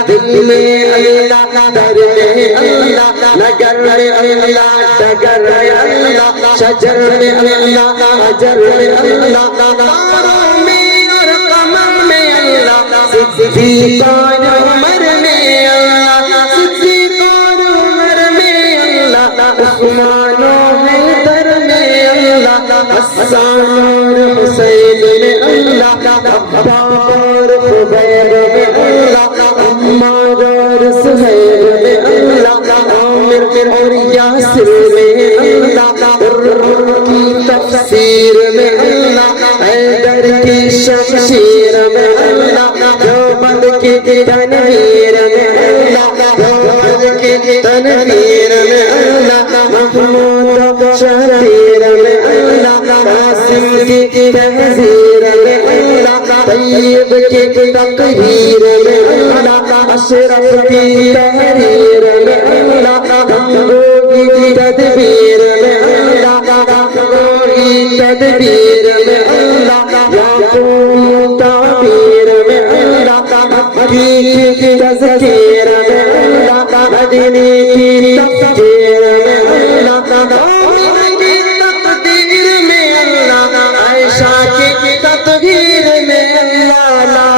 दिल में अल्लाह, दर में अल्लाह, नगर में अल्लाह, डगर में अल्लाह, शजर में अल्लाह, अजर में अल्लाह, तारों में और कमर में अल्लाह, सिद्दीक़ और उमर में अल्लाह, सिद्दीक़ और उमर में अल्लाह, उस्मान और हैदर में अल्लाह, हसन और हुसैन में अल्लाह, अब्बास और जुबैर में अल्लाह, अम्मार और सुहैब में अल्लाह, आमिर और यासिर में अल्लाह, कुरान की तफसीर में अल्लाह, हैदर की शमशीर में अल्लाह, देवबंद की तनवीर में अल्लाह, देवबंद की तनवीर में अल्लाह, महमूद शबीर में अल्लाह, कासिम की तहजीर में अल्लाह, तैयब की तकहीर में अल्लाह, अशरफ की तहरीर में अल्लाह, गंगों की तदबीर में अल्लाह, गंगों की तदबीर में अल्लाह, याकूब ताबीर में अल्लाह, मक्की की तज़कीर में अल्लाह, मदीने की तफ़कीर में अल्लाह, आमिना की तक़दीर में अल्लाह, आयशा की तत्हीर में अल्लाह, ला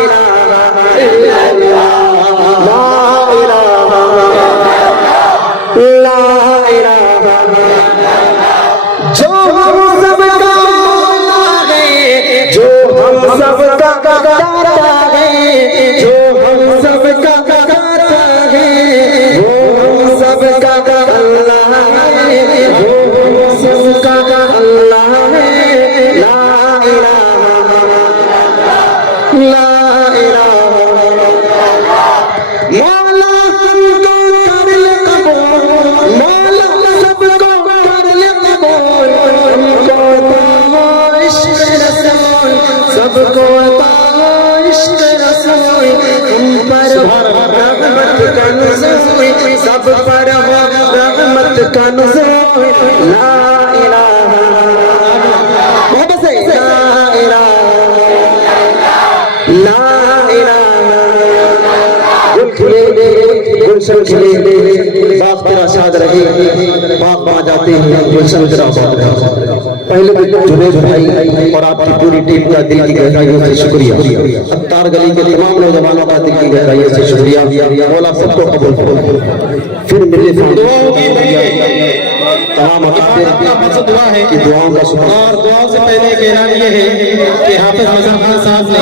इलाहा इल्लल्लाह, ला इलाहा, ला इलाहा, जो हम सबका मौला है, जो हम सबका दाता है, जो हम सबका दाता है, वो हम सबका अल्लाह है, वो हम सबका अल्लाह है, ला इलाहा, ला इलाहा, मौला हमको कर ले कबूल, मौला सबको कर ले कबूल, हमको अता इश्क रसूल, सबको अता इश्क रसूल, हम पर रहमत का नुज़ूल, सब पर रहमत का नुज़ूल, ला इलाहा, मोहब्बत से ला इलाहा, ला इलाहा, गुल खिले गुलशन खिले, बाग तेरा शाद रहे, बाग बा जाते हैं, गुलशन तेरा बाग रहे। पहले तो जुनेद भाई और आपकी पूरी टीम का दिल की गहराइयों से शुक्रिया, अत्तार गली के तमाम नौजवानों का दिल की गहराइयों से शुक्रिया, मौला सबको कबूल करो। फिर मिले तमाम दुआ है की दुआओं का शुक्र, और दुआओं से पहले एक ऐलान ये है कि हाफिज मजहर खान साहब ने